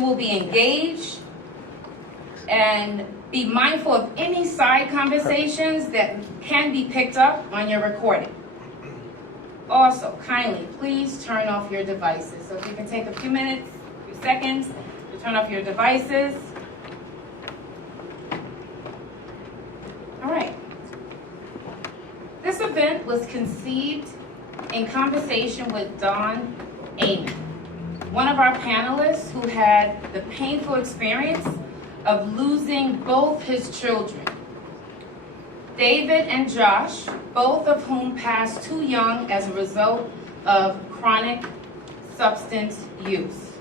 will be engaged and be mindful of any side conversations that can be picked up on your recording. Also, kindly, please turn off your devices. So if you can take a few minutes, a few seconds to turn off your devices. All right. This event was conceived in conversation with Don Ehman, one of our panelists who had the painful experience of losing both his children, David and Josh, both of whom passed too young as a result of chronic substance use.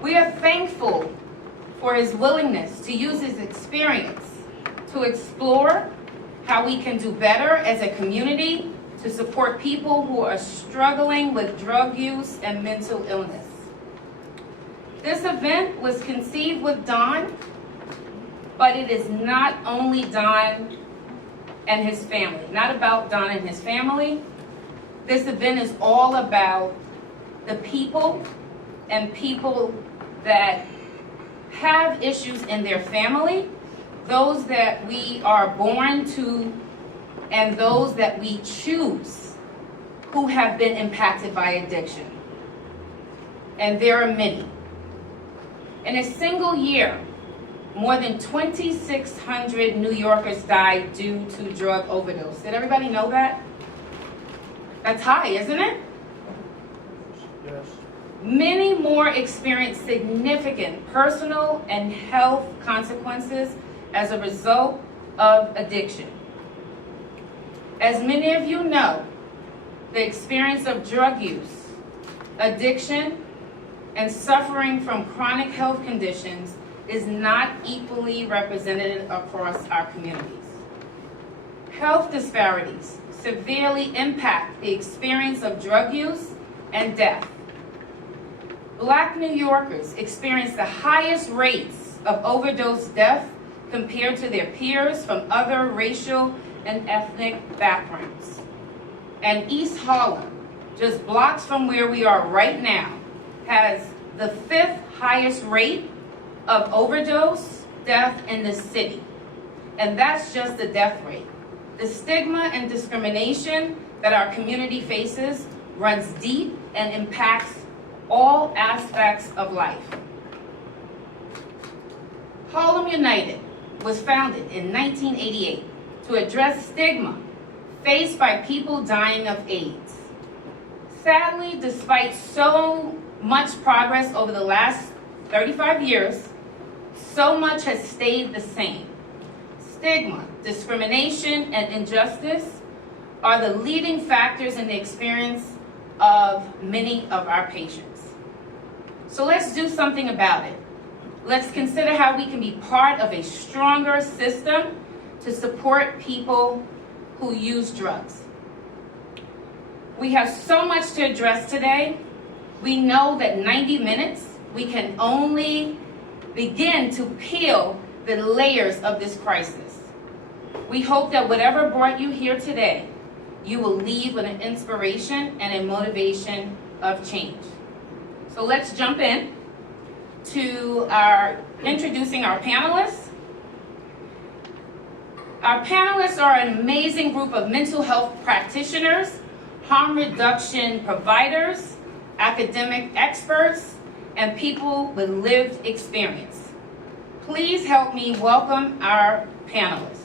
We are thankful for his willingness to use his experience to explore how we can do better as a community to support people who are struggling with drug use and mental illness. This event was conceived with Don, but it is not only Don and his family, not about Don and his family. This event is all about the people and people that have issues in their family, those that we are born to, and those that we choose who have been impacted by addiction. And there are many. In a single year, more than 2,600 New Yorkers died due to drug overdose. Did everybody know that? That's high, isn't it? Yes. Many more experienced significant personal and health consequences as a result of addiction. As many of you know, the experience of drug use, addiction, and suffering from chronic health conditions is not equally represented across our communities. Health disparities severely impact the experience of drug use and death. Black New Yorkers experience the highest rates of overdose death compared to their peers from other racial and ethnic backgrounds. And East Harlem, just blocks from where we are right now, has the 5th highest rate of overdose death in the city. And that's just the death rate. The stigma and discrimination that our community faces runs deep and impacts all aspects of life. Harlem United was founded in 1988 to address stigma faced by people dying of AIDS. Sadly, despite so much progress over the last 35 years, so much has stayed the same. Stigma, discrimination, and injustice are the leading factors in the experience of many of our patients. So let's do something about it. Let's consider how we can be part of a stronger system to support people who use drugs. We have so much to address today. We know that 90 minutes, we can only begin to peel the layers of this crisis. We hope that whatever brought you here today, you will leave with an inspiration and a motivation of change. So let's jump in to introducing our panelists. Our panelists are an amazing group of mental health practitioners, harm reduction providers, academic experts, and people with lived experience. Please help me welcome our panelists.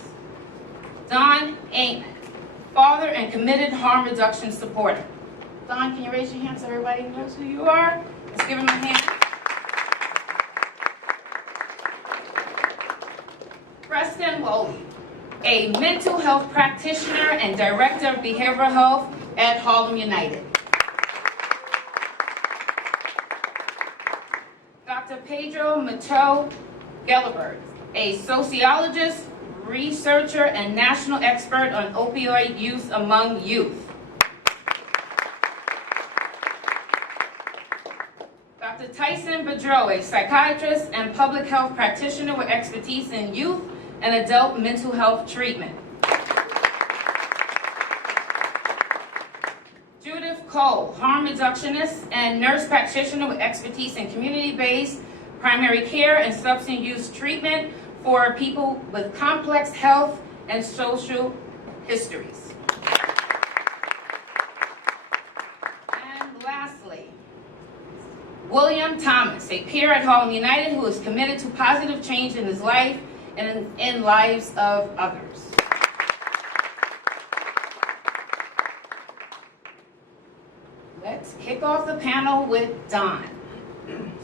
Don Ehman, father and committed harm reduction supporter. Don, can you raise your hand so everybody knows who you are? Let's give him a hand. Preston Woolley, a mental health practitioner and director of behavioral health at Harlem United. Dr. Pedro Mato Gelabert, a sociologist, researcher, and national expert on opioid use among youth. Dr. Tyson Bedreau, a psychiatrist and public health practitioner with expertise in youth and adult mental health treatment. Judith Cole, harm reductionist and nurse practitioner with expertise in community-based primary care and substance use treatment for people with complex health and social histories. And lastly, William Thomas, a peer at Harlem United who is committed to positive change in his life and in lives of others. Let's kick off the panel with Don.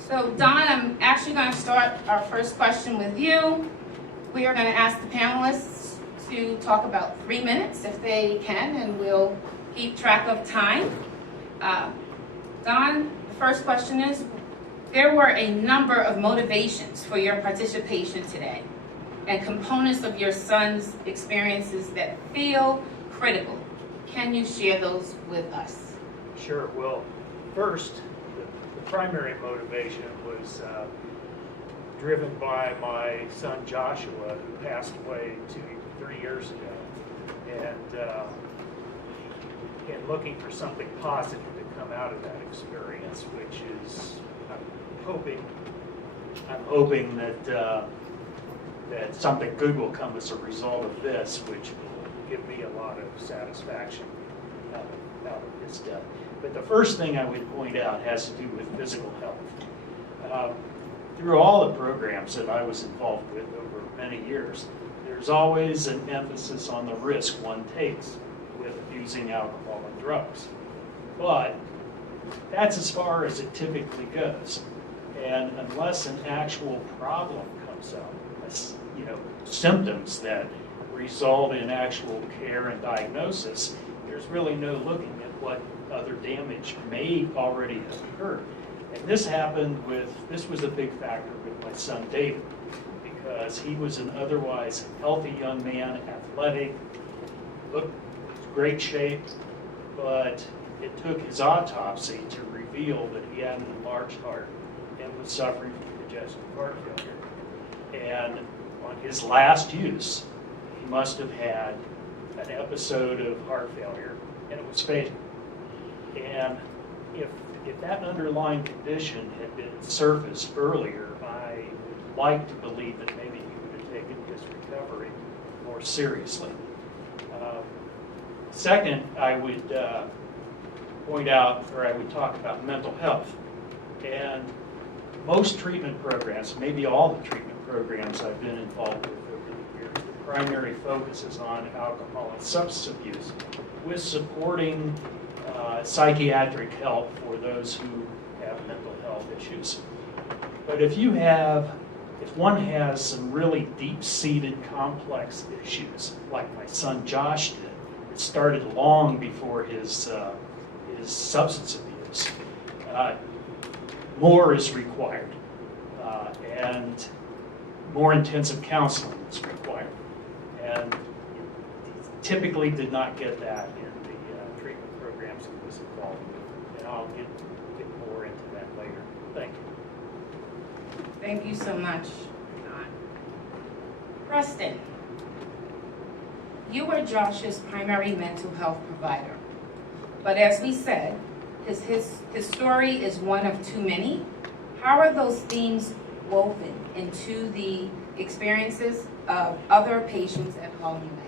So Don, I'm actually going to start our first question with you. We are going to ask the panelists to talk about 3 minutes if they can, and we'll keep track of time. Don, the first question is, there were a number of motivations for your participation today and components of your son's experiences that feel critical. Can you share those with us? Sure. Well, first, the primary motivation was driven by my son Joshua, who passed away 3 years ago, and looking for something positive to come out of that experience, which is I'm hoping that that something good will come as a result of this, which will give me a lot of satisfaction out of his death. But the first thing I would point out has to do with physical health. Through all the programs that I was involved with over many years, there's always an emphasis on the risk one takes with using alcohol and drugs. But that's as far as it typically goes. And unless an actual problem comes up, symptoms that result in actual care and diagnosis, there's really no looking at what other damage may already have occurred. And this was a big factor with my son David, because he was an otherwise healthy young man, athletic, looked in great shape, but it took his autopsy to reveal that he had an enlarged heart and was suffering from congestive heart failure. And on his last use, he must have had an episode of heart failure, and it was fatal. And if that underlying condition had been surfaced earlier, I would like to believe that maybe he would have taken his recovery more seriously. Second, I would point out, or I would talk about mental health. And most treatment programs, maybe all the treatment programs I've been involved with over the years, the primary focus is on alcohol and substance abuse, with supporting psychiatric help for those who have mental health issues. But if one has some really deep-seated complex issues, like my son Josh did, it started long before his substance abuse, more is required, and more intensive counseling is required. And typically did not get that in the treatment programs he was involved with. And I'll get more into that later. Thank you. Thank you so much, Don. Preston, you were Josh's primary mental health provider. But as we said, his story is one of too many. How are those themes woven into the experiences of other patients at Harlem United?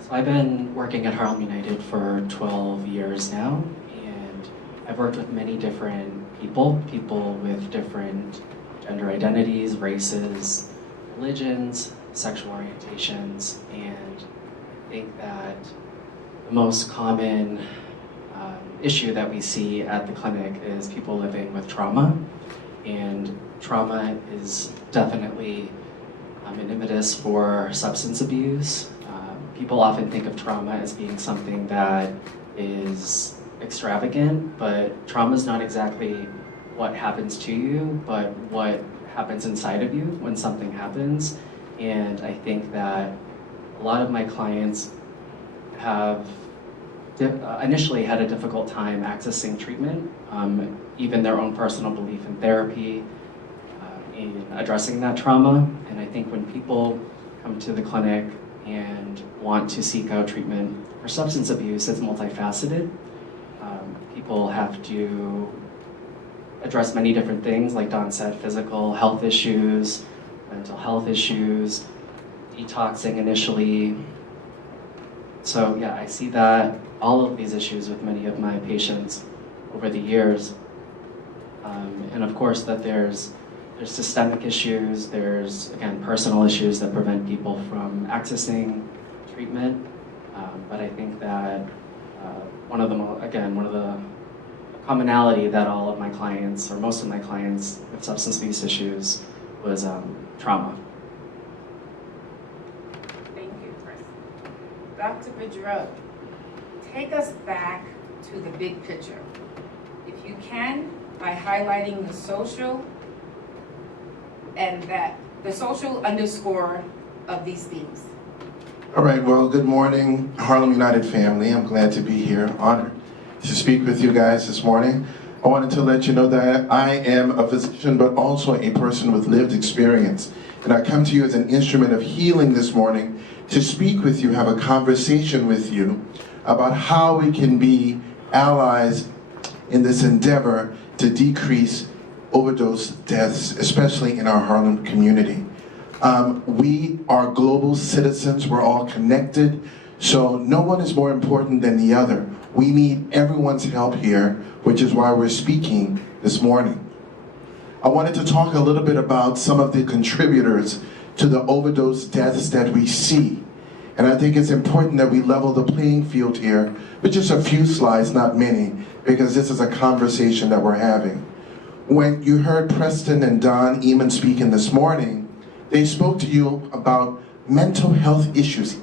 So I've been working at Harlem United for 12 years now, and I've worked with many different people with different gender identities, races, religions, sexual orientations, and I think that the most common issue that we see at the clinic is people living with trauma, and trauma is definitely an impetus for substance abuse. People often think of trauma as being something that is extravagant, but trauma is not exactly what happens to you, but what happens inside of you when something happens. And I think that a lot of my clients have initially had a difficult time accessing treatment, even their own personal belief in therapy, in addressing that trauma. And I think when people come to the clinic and want to seek out treatment for substance abuse, it's multifaceted. People have to address many different things, like Don said, physical health issues, mental health issues, detoxing initially. So yeah, I see that, all of these issues with many of my patients over the years. And of course that there's systemic issues, there's, again, personal issues that prevent people from accessing treatment. But I think that one of the commonality that all of my clients, or most of my clients with substance abuse issues, was trauma. Thank you, Chris. Dr. Boudreau, take us back to the big picture. If you can, by highlighting the social and the social underscore of these themes. All right, well, good morning, Harlem United family. I'm glad to be here, honored to speak with you guys this morning. I wanted to let you know that I am a physician, but also a person with lived experience. And I come to you as an instrument of healing this morning to speak with you, have a conversation with you about how we can be allies in this endeavor to decrease overdose deaths, especially in our Harlem community. We are global citizens, we're all connected, so no one is more important than the other. We need everyone's help here, which is why we're speaking this morning. I wanted to talk a little bit about some of the contributors to the overdose deaths that we see. And I think it's important that we level the playing field here with just a few slides, not many, because this is a conversation that we're having. When you heard Preston and Don Ehman speaking this morning, they spoke to you about mental health issues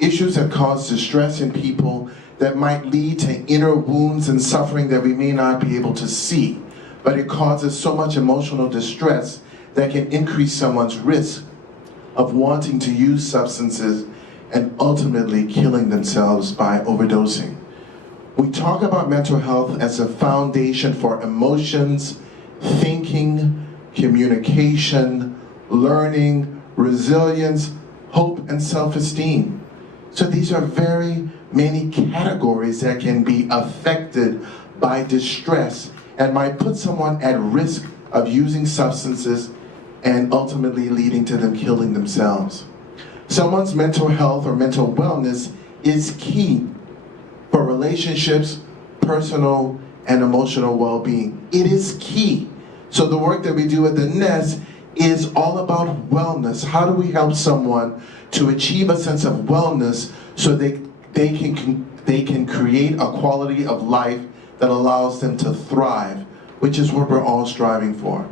that cause distress in people that might lead to inner wounds and suffering that we may not be able to see. But it causes so much emotional distress that can increase someone's risk of wanting to use substances and ultimately killing themselves by overdosing. We talk about mental health as a foundation for emotions, thinking, communication, learning, resilience, hope, and self-esteem. So these are very many categories that can be affected by distress and might put someone at risk of using substances and ultimately leading to them killing themselves. Someone's mental health or mental wellness is key for relationships, personal and emotional well-being. It is key. So the work that we do at the Nest is all about wellness. How do we help someone to achieve a sense of wellness so they can create a quality of life that allows them to thrive, which is what we're all striving for.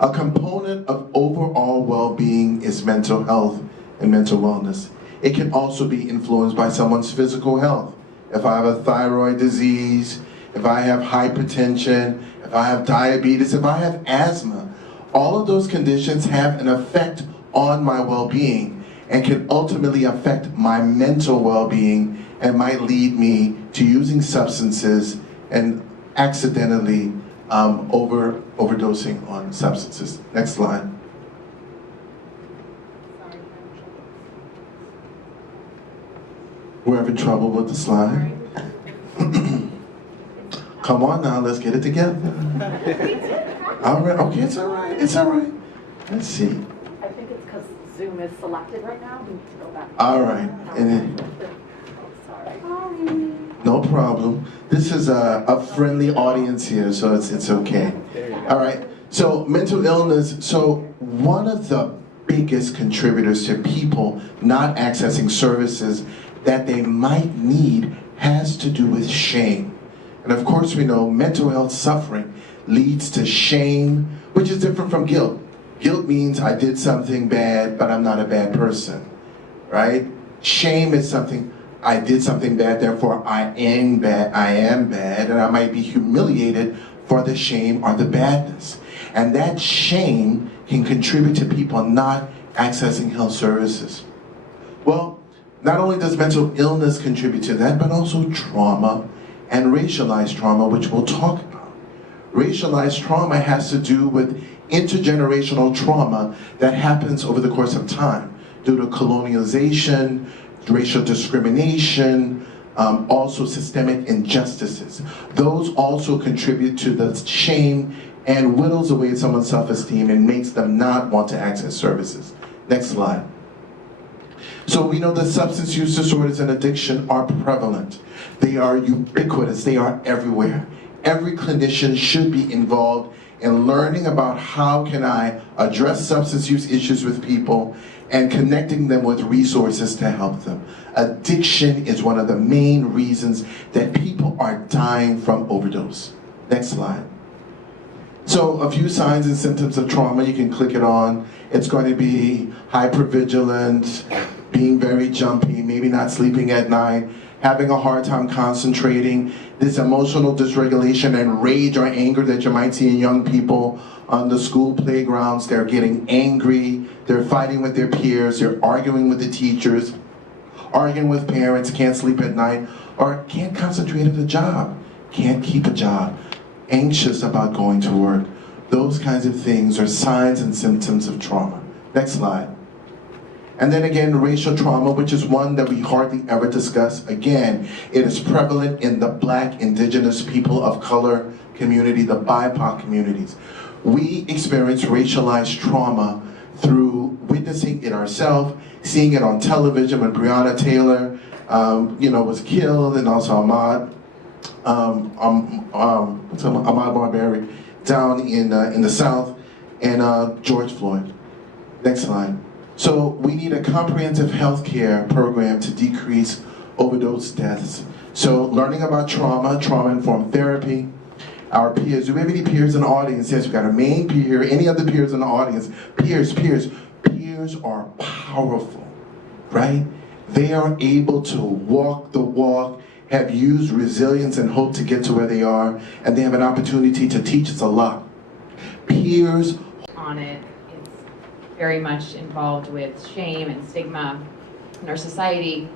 A component of overall well-being is mental health and mental wellness. It can also be influenced by someone's physical health. If I have a thyroid disease, if I have hypertension, if I have diabetes, if I have asthma, all of those conditions have an effect on my well-being and can ultimately affect my mental well-being and might lead me to using substances and accidentally overdosing on substances. Next slide. We're having trouble with the slide. Come on now, let's get it together. All right, okay, it's all right, it's all right. Let's see. I think it's because Zoom is selected right now. We need to go back. All right, and then, Sorry. no problem. This is a friendly audience here, so it's okay. All right, so mental illness, so one of the biggest contributors to people not accessing services that they might need has to do with shame. And of course we know mental health suffering leads to shame, which is different from guilt. Guilt means I did something bad, but I'm not a bad person, right? Shame is something, I did something bad, therefore I am bad, and I might be humiliated for the shame or the badness. And that shame can contribute to people not accessing health services. Well, not only does mental illness contribute to that, but also trauma and racialized trauma, which we'll talk about. Racialized trauma has to do with intergenerational trauma that happens over the course of time. due to colonialization, racial discrimination, also systemic injustices. Those also contribute to the shame and whittles away someone's self-esteem and makes them not want to access services. Next slide. So we know that substance use disorders and addiction are prevalent. They are ubiquitous, they are everywhere. Every clinician should be involved in learning about how can I address substance use issues with people and connecting them with resources to help them. Addiction is one of the main reasons that people are dying from overdose. Next slide. So a few signs and symptoms of trauma, you can click it on. It's going to be hypervigilance, being very jumpy, maybe not sleeping at night, having a hard time concentrating, this emotional dysregulation and rage or anger that you might see in young people on the school playgrounds. They're getting angry, they're fighting with their peers, they're arguing with the teachers, arguing with parents, can't sleep at night, or can't concentrate at a job, can't keep a job, anxious about going to work. Those kinds of things are signs and symptoms of trauma. Next slide. And then again, racial trauma, which is one that we hardly ever discuss. Again, it is prevalent in the Black, Indigenous, people of color community, the BIPOC communities. We experience racialized trauma through witnessing it ourselves, seeing it on television when Breonna Taylor, was killed, and also Ahmaud Arbery down in the South, and George Floyd. Next slide. So we need a comprehensive healthcare program to decrease overdose deaths. So learning about trauma, trauma-informed therapy, our peers. Do we have any peers in the audience? Yes, we've got a main peer. Any other peers in the audience? Peers. Peers are powerful, right? They are able to walk the walk, have used resilience and hope to get to where they are, and they have an opportunity to teach us a lot. Peers on it. It's very much involved with shame and stigma in our society.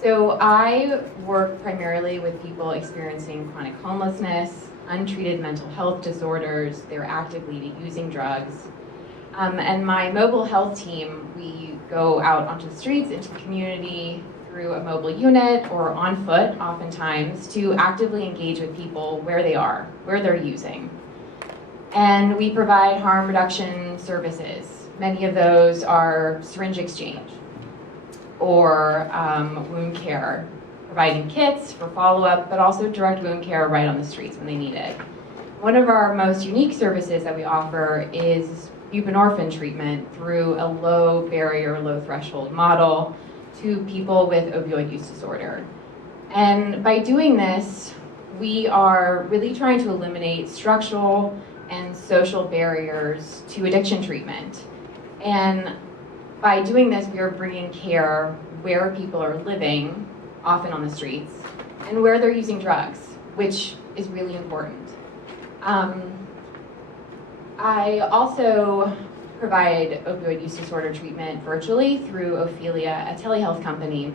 So I work primarily with people experiencing chronic homelessness, untreated mental health disorders, they're actively using drugs. And my mobile health team, we go out onto the streets, into the community, through a mobile unit or on foot oftentimes, to actively engage with people where they are, where they're using. And we provide harm reduction services. Many of those are syringe exchange or wound care, providing kits for follow-up, but also direct wound care right on the streets when they need it. One of our most unique services that we offer is buprenorphine treatment through a low barrier, low threshold model to people with opioid use disorder. And by doing this, we are really trying to eliminate structural and social barriers to addiction treatment. And by doing this, we are bringing care where people are living, often on the streets, and where they're using drugs, which is really important. I also provide opioid use disorder treatment virtually through Ophelia, a telehealth company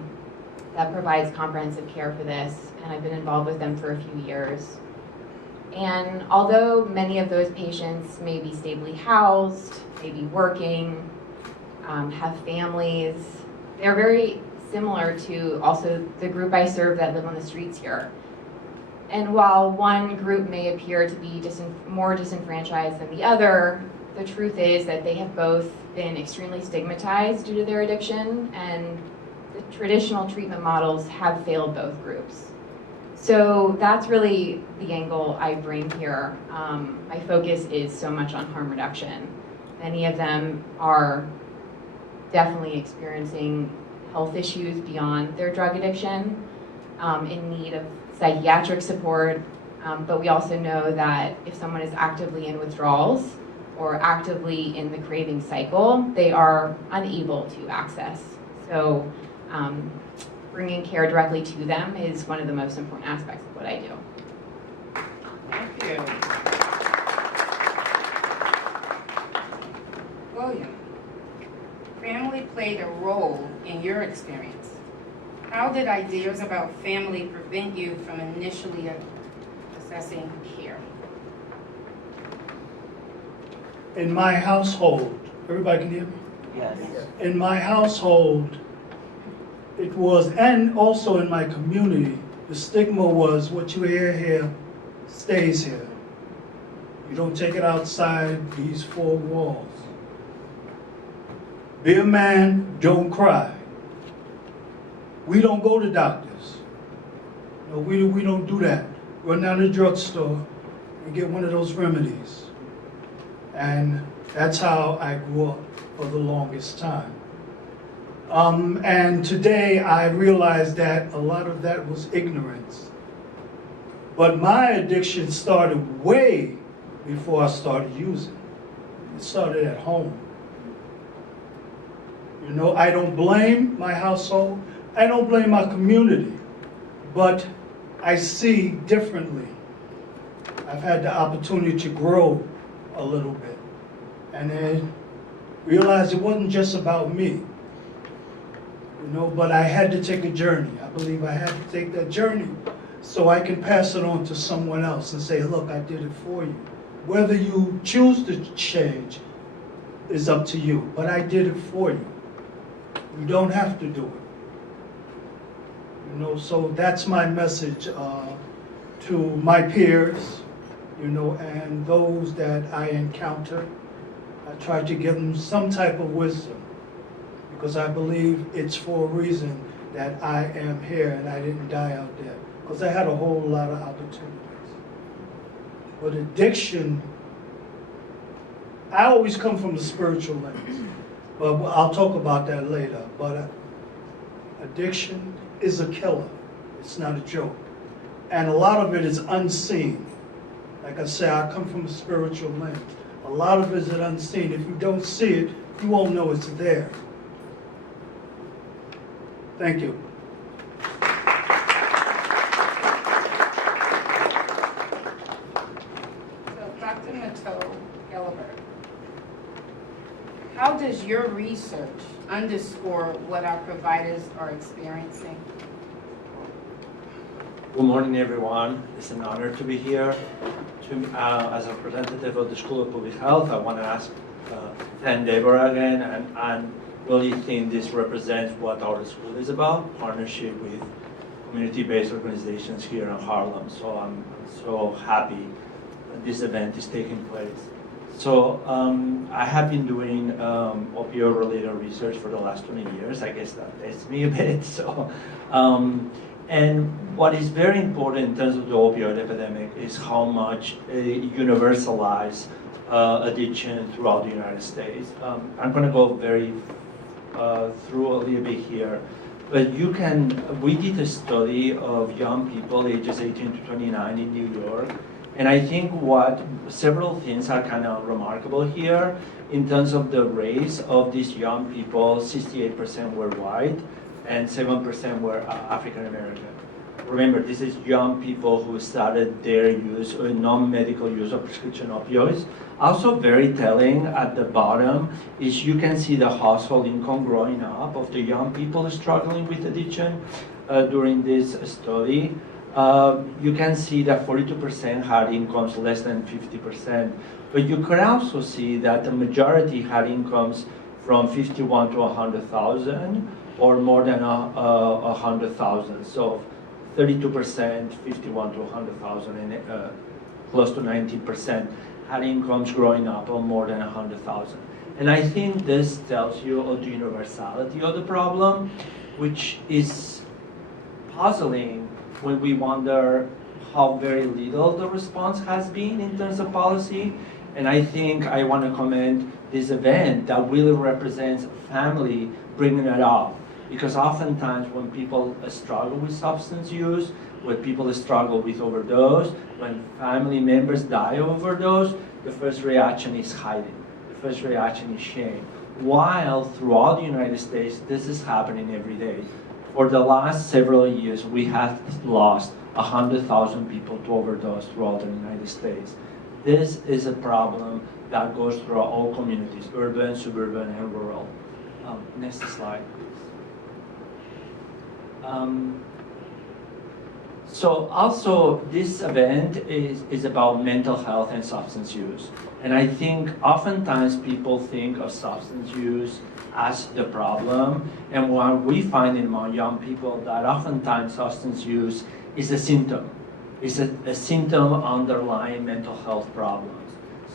that provides comprehensive care for this, and I've been involved with them for a few years. And although many of those patients may be stably housed, may be working, have families, they're very similar to also the group I serve that live on the streets here. And while one group may appear to be more disenfranchised than the other, the truth is that they have both been extremely stigmatized due to their addiction, and the traditional treatment models have failed both groups. So that's really the angle I bring here. My focus is so much on harm reduction. Many of them are definitely experiencing health issues beyond their drug addiction, in need of psychiatric support, but we also know that if someone is actively in withdrawals or actively in the craving cycle, they are unable to access. So bringing care directly to them is one of the most important aspects of what I do. Thank you. William, family played a role in your experience. How did ideas about family prevent you from initially assessing care? In my household, everybody can hear me? Yes. In my household, it was, and also in my community, the stigma was what you hear here stays here. You don't take it outside these four walls. Be a man, don't cry. We don't go to doctors. No, we don't do that. Run down to the drugstore and get one of those remedies. And that's how I grew up for the longest time. And today I realized that a lot of that was ignorance. But my addiction started way before I started using. It started at home. You know, I don't blame my household. I don't blame my community. But I see differently. I've had the opportunity to grow a little bit. And then realized it wasn't just about me. You know, but I had to take a journey. I believe I had to take that journey so I can pass it on to someone else and say, look, I did it for you. Whether you choose to change is up to you, but I did it for you. You don't have to do it. You know, so that's my message to my peers, you know, and those that I encounter. I try to give them some type of wisdom, because I believe it's for a reason that I am here and I didn't die out there, because I had a whole lot of opportunities. But addiction, I always come from the spiritual lens, but I'll talk about that later. But addiction is a killer. It's not a joke. And a lot of it is unseen. Like I say, I come from a spiritual lens. A lot of it is unseen. If you don't see it, you won't know it's there. Thank you. So, Dr. Nato Gellerberg, how does your research underscore what our providers are experiencing? Good morning, everyone. It's an honor to be here. As a representative of the School of Public Health, I want to thank Deborah again, and really think this represents what our school is about, partnership with community-based organizations here in Harlem. So I'm so happy that this event is taking place. So I have been doing opioid-related research for the last 20 years. I guess that dates me a bit. So, and what is very important in terms of the opioid epidemic is how much universalized addiction throughout the United States. I'm going to go very through a little bit here, but we did a study of young people ages 18 to 29 in New York, and I think several things are kind of remarkable here in terms of the race of these young people. 68% were white and 7% were African American. Remember, this is young people who started their use or non-medical use of prescription opioids. Also very telling at the bottom is you can see the household income growing up of the young people struggling with addiction during this study. You can see that 42% had incomes less than 50%, but you could also see that the majority had incomes from 51 to 100,000 or more than 100,000. So 32%, 51 to 100,000, and close to 90% had incomes growing up on more than 100,000. And I think this tells you of the universality of the problem, which is puzzling when we wonder how very little the response has been in terms of policy. And I think I want to commend this event that really represents family bringing it up. Because oftentimes when people struggle with substance use, when people struggle with overdose, when family members die of overdose, the first reaction is hiding. The first reaction is shame. While throughout the United States, this is happening every day. For the last several years, we have lost 100,000 people to overdose throughout the United States. This is a problem that goes through all communities, urban, suburban, and rural. Next slide, please. So also this event is about mental health and substance use. And I think oftentimes people think of substance use as the problem. And what we find among young people that oftentimes substance use is a symptom. It's a symptom underlying mental health problems.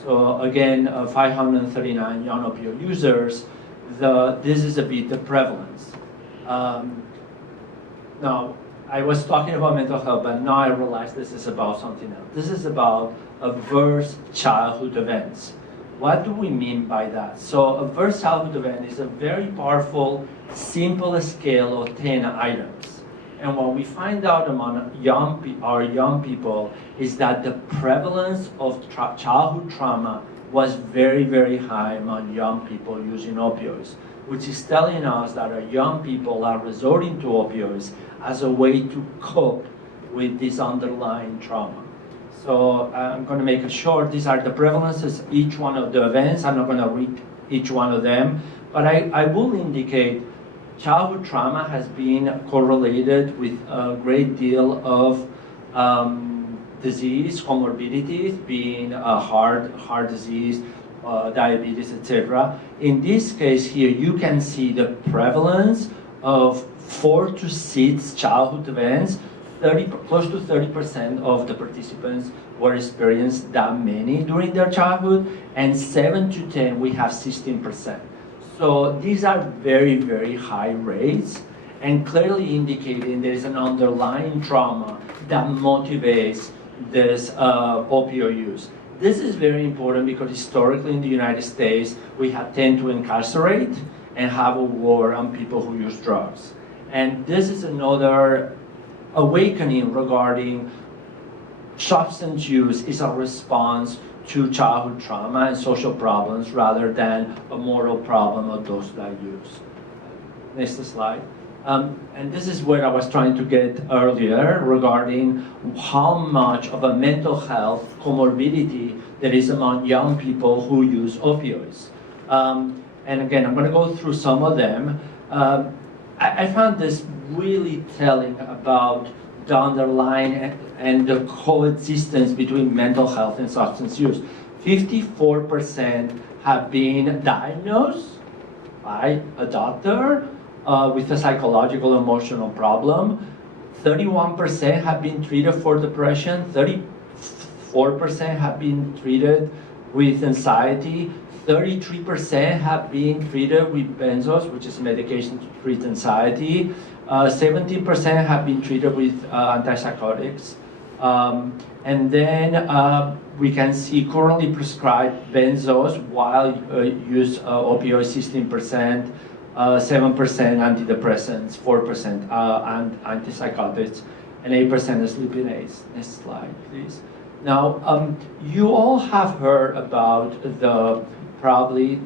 So again, 539 young opioid users, this is a bit the prevalence. Now, I was talking about mental health, but now I realize this is about something else. This is about adverse childhood events. What do we mean by that? So adverse childhood event is a very powerful, simple scale of 10 items. And what we find out among our young people is that the prevalence of childhood trauma was very, very high among young people using opioids, which is telling us that our young people are resorting to opioids as a way to cope with this underlying trauma. So I'm going to make it short. These are the prevalences, each one of the events. I'm not going to read each one of them, but I will indicate childhood trauma has been correlated with a great deal of disease, comorbidities, being heart disease, diabetes, etc. In this case here, you can see the prevalence of 4 to 6 childhood events. Close to 30% of the participants were experienced that many during their childhood, and 7 to 10, we have 16%. So these are very, very high rates, and clearly indicating there is an underlying trauma that motivates this opioid use. This is very important because historically in the United States, we have tend to incarcerate and have a war on people who use drugs. And this is another awakening regarding substance use is a response to childhood trauma and social problems rather than a moral problem of those that use. Next slide. And this is where I was trying to get earlier regarding how much of a mental health comorbidity there is among young people who use opioids. And again, I'm going to go through some of them. I found this really telling about the underlying and the coexistence between mental health and substance use. 54% have been diagnosed by a doctor with a psychological emotional problem. 31% have been treated for depression. 34% have been treated with anxiety. 33% have been treated with benzos, which is medication to treat anxiety. 17% have been treated with antipsychotics. And then we can see currently prescribed benzos while use opioids 16%, 7% antidepressants, 4% antipsychotics, and 8% sleeping aids. Next slide, please. Now, you all have heard about probably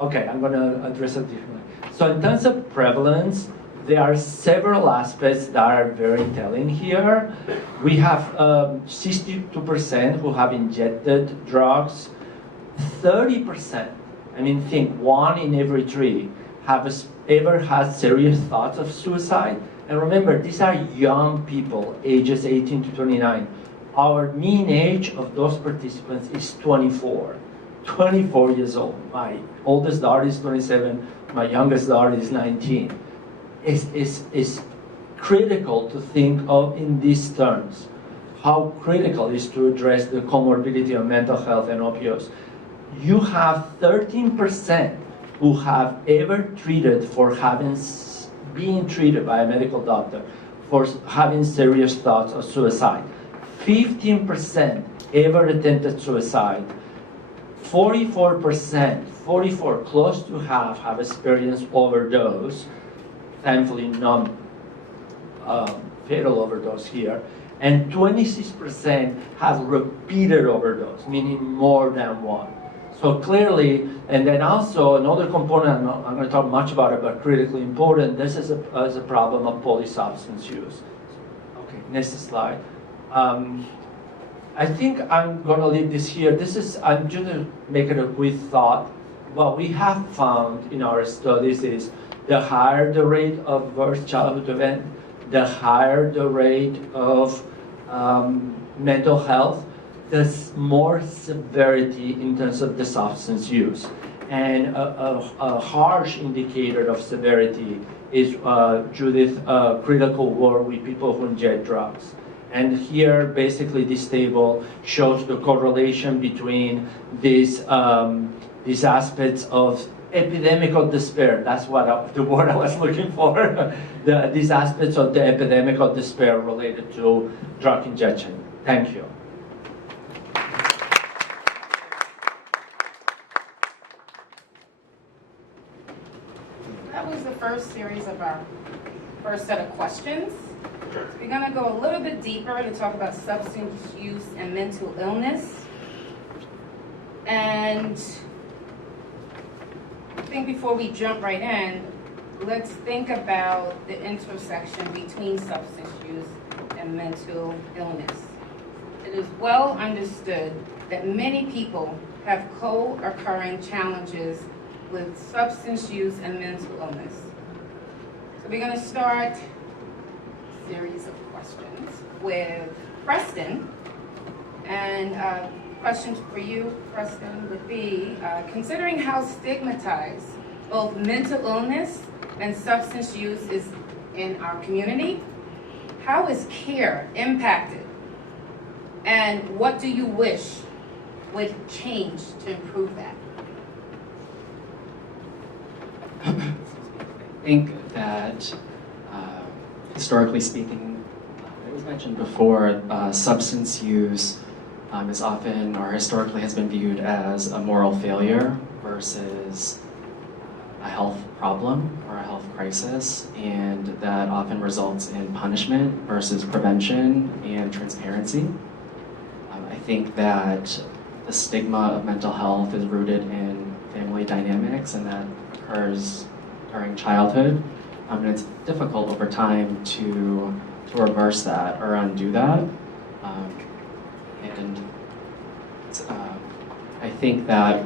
okay, I'm going to address it differently. So in terms of prevalence, there are several aspects that are very telling here. We have 62% who have injected drugs. 30%, I mean, think 1 in every 3 have ever had serious thoughts of suicide. And remember, these are young people, ages 18 to 29. Our mean age of those participants is 24. 24 years old. My oldest daughter is 27. My youngest daughter is 19. It's critical to think of in these terms. How critical it is to address the comorbidity of mental health and opioids. You have 13% who have ever treated for being treated by a medical doctor for having serious thoughts of suicide. 15% ever attempted suicide. 44%, close to half, have experienced overdose. Thankfully, none fatal overdose here. And 26% have repeated overdose, meaning more than one. So clearly, and then also another component, I'm going to talk much about it, but critically important, this is a problem of polysubstance use. Okay, next slide. I think I'm going to leave this here. I'm going to make it a quick thought. what we have found in our studies is the higher the rate of worst childhood event, the higher the rate of mental health, the more severity in terms of the substance use. And a harsh indicator of severity is Judith's critical work with people who inject drugs. And here, basically, this table shows the correlation between these aspects of epidemic of despair. That's what the word I was looking for. These aspects of the epidemic of despair related to drug injection. Thank you. That was the first series of our first set of questions. We're going to go a little bit deeper to talk about substance use and mental illness. And I think before we jump right in, let's think about the intersection between substance use and mental illness. It is well understood that many people have co-occurring challenges with substance use and mental illness. So we're going to start a series of questions with Preston. And questions for you, Preston, would be, considering how stigmatized both mental illness and substance use is in our community, how is care impacted? And what do you wish would change to improve that? I think that, historically speaking, it was mentioned before, substance use is often, or historically has been viewed as a moral failure versus a health problem or a health crisis, and that often results in punishment versus prevention and transparency. I think that the stigma of mental health is rooted in family dynamics, and that occurs during childhood. And it's difficult over time to reverse that or undo that. And I think that,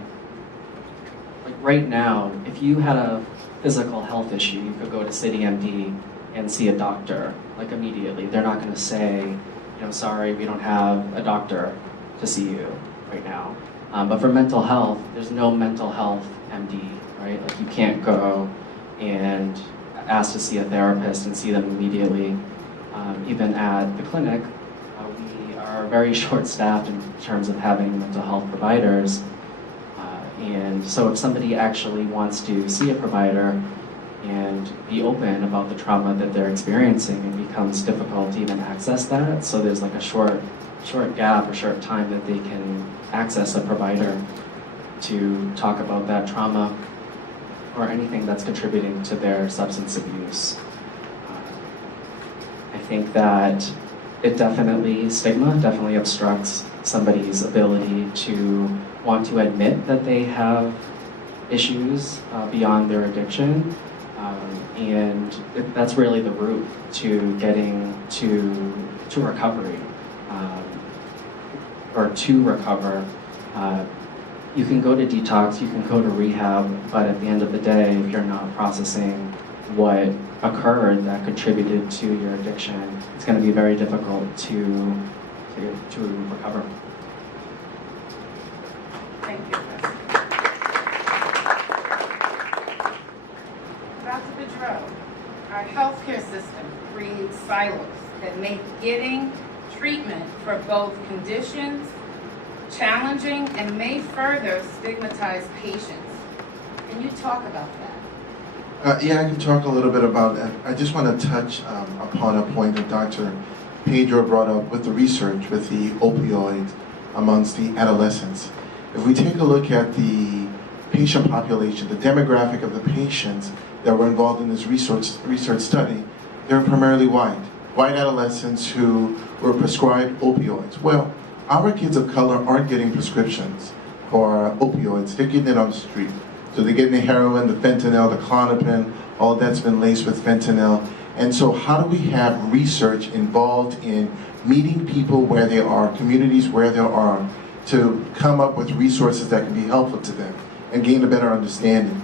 like right now, if you had a physical health issue, you could go to CityMD and see a doctor, like immediately. They're not going to say, sorry, we don't have a doctor to see you right now. But for mental health, there's no mental health MD, right? Like you can't go and ask to see a therapist and see them immediately. Even at the clinic, we are very short-staffed in terms of having mental health providers. And so if somebody actually wants to see a provider and be open about the trauma that they're experiencing, it becomes difficult to even access that. So there's like a short gap or short time that they can access a provider to talk about that trauma or anything that's contributing to their substance abuse. I think that stigma definitely obstructs somebody's ability to want to admit that they have issues beyond their addiction. And that's really the route to getting to recovery, or to recover. You can go to detox, you can go to rehab, but at the end of the day, if you're not processing what occurred that contributed to your addiction, it's going to be very difficult to recover. Thank you, Preston. Dr. Bedreau, our healthcare system creates silos that make getting treatment for both conditions challenging and may further stigmatize patients. Can you talk about that? Yeah, I can talk a little bit about that. I just want to touch upon a point that Dr. Pedro brought up with the research with the opioids amongst the adolescents. If we take a look at the patient population, the demographic of the patients that were involved in this research study, they were primarily white adolescents who were prescribed opioids. Well, our kids of color aren't getting prescriptions for opioids. They're getting it on the street. So they're getting the heroin, the fentanyl, the Klonopin, all that's been laced with fentanyl. And so how do we have research involved in meeting people where they are, communities where they are, to come up with resources that can be helpful to them? and gain a better understanding.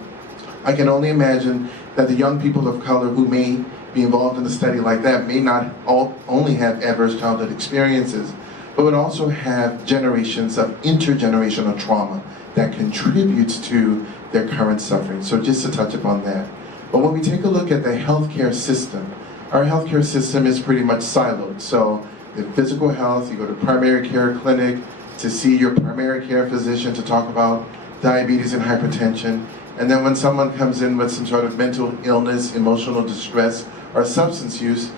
I can only imagine that the young people of color who may be involved in a study like that may not only have adverse childhood experiences, but would also have generations of intergenerational trauma that contributes to their current suffering. So just to touch upon that. But when we take a look at the healthcare system, our healthcare system is pretty much siloed. So the physical health, you go to primary care clinic to see your primary care physician to talk about diabetes and hypertension. And then when someone comes in with some sort of mental illness, emotional distress, or substance use,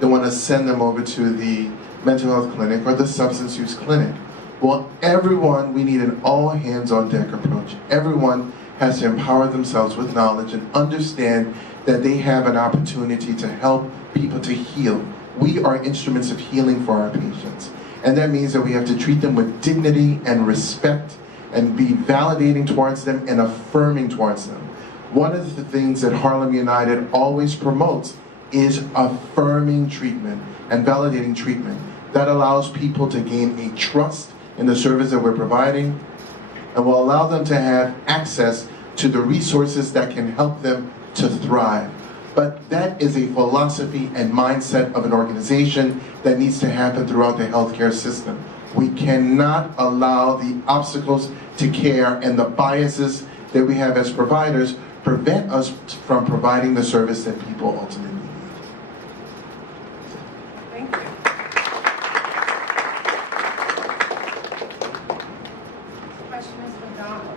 they want to send them over to the mental health clinic or the substance use clinic. Well, everyone, we need an all hands on deck approach. Everyone has to empower themselves with knowledge and understand that they have an opportunity to help people to heal. We are instruments of healing for our patients. And that means that we have to treat them with dignity and respect and be validating towards them and affirming towards them. One of the things that Harlem United always promotes is affirming treatment and validating treatment. That allows people to gain a trust in the service that we're providing and will allow them to have access to the resources that can help them to thrive. But that is a philosophy and mindset of an organization that needs to happen throughout the healthcare system. We cannot allow the obstacles to care and the biases that we have as providers prevent us from providing the service that people ultimately need. Thank you. Question is for Donald.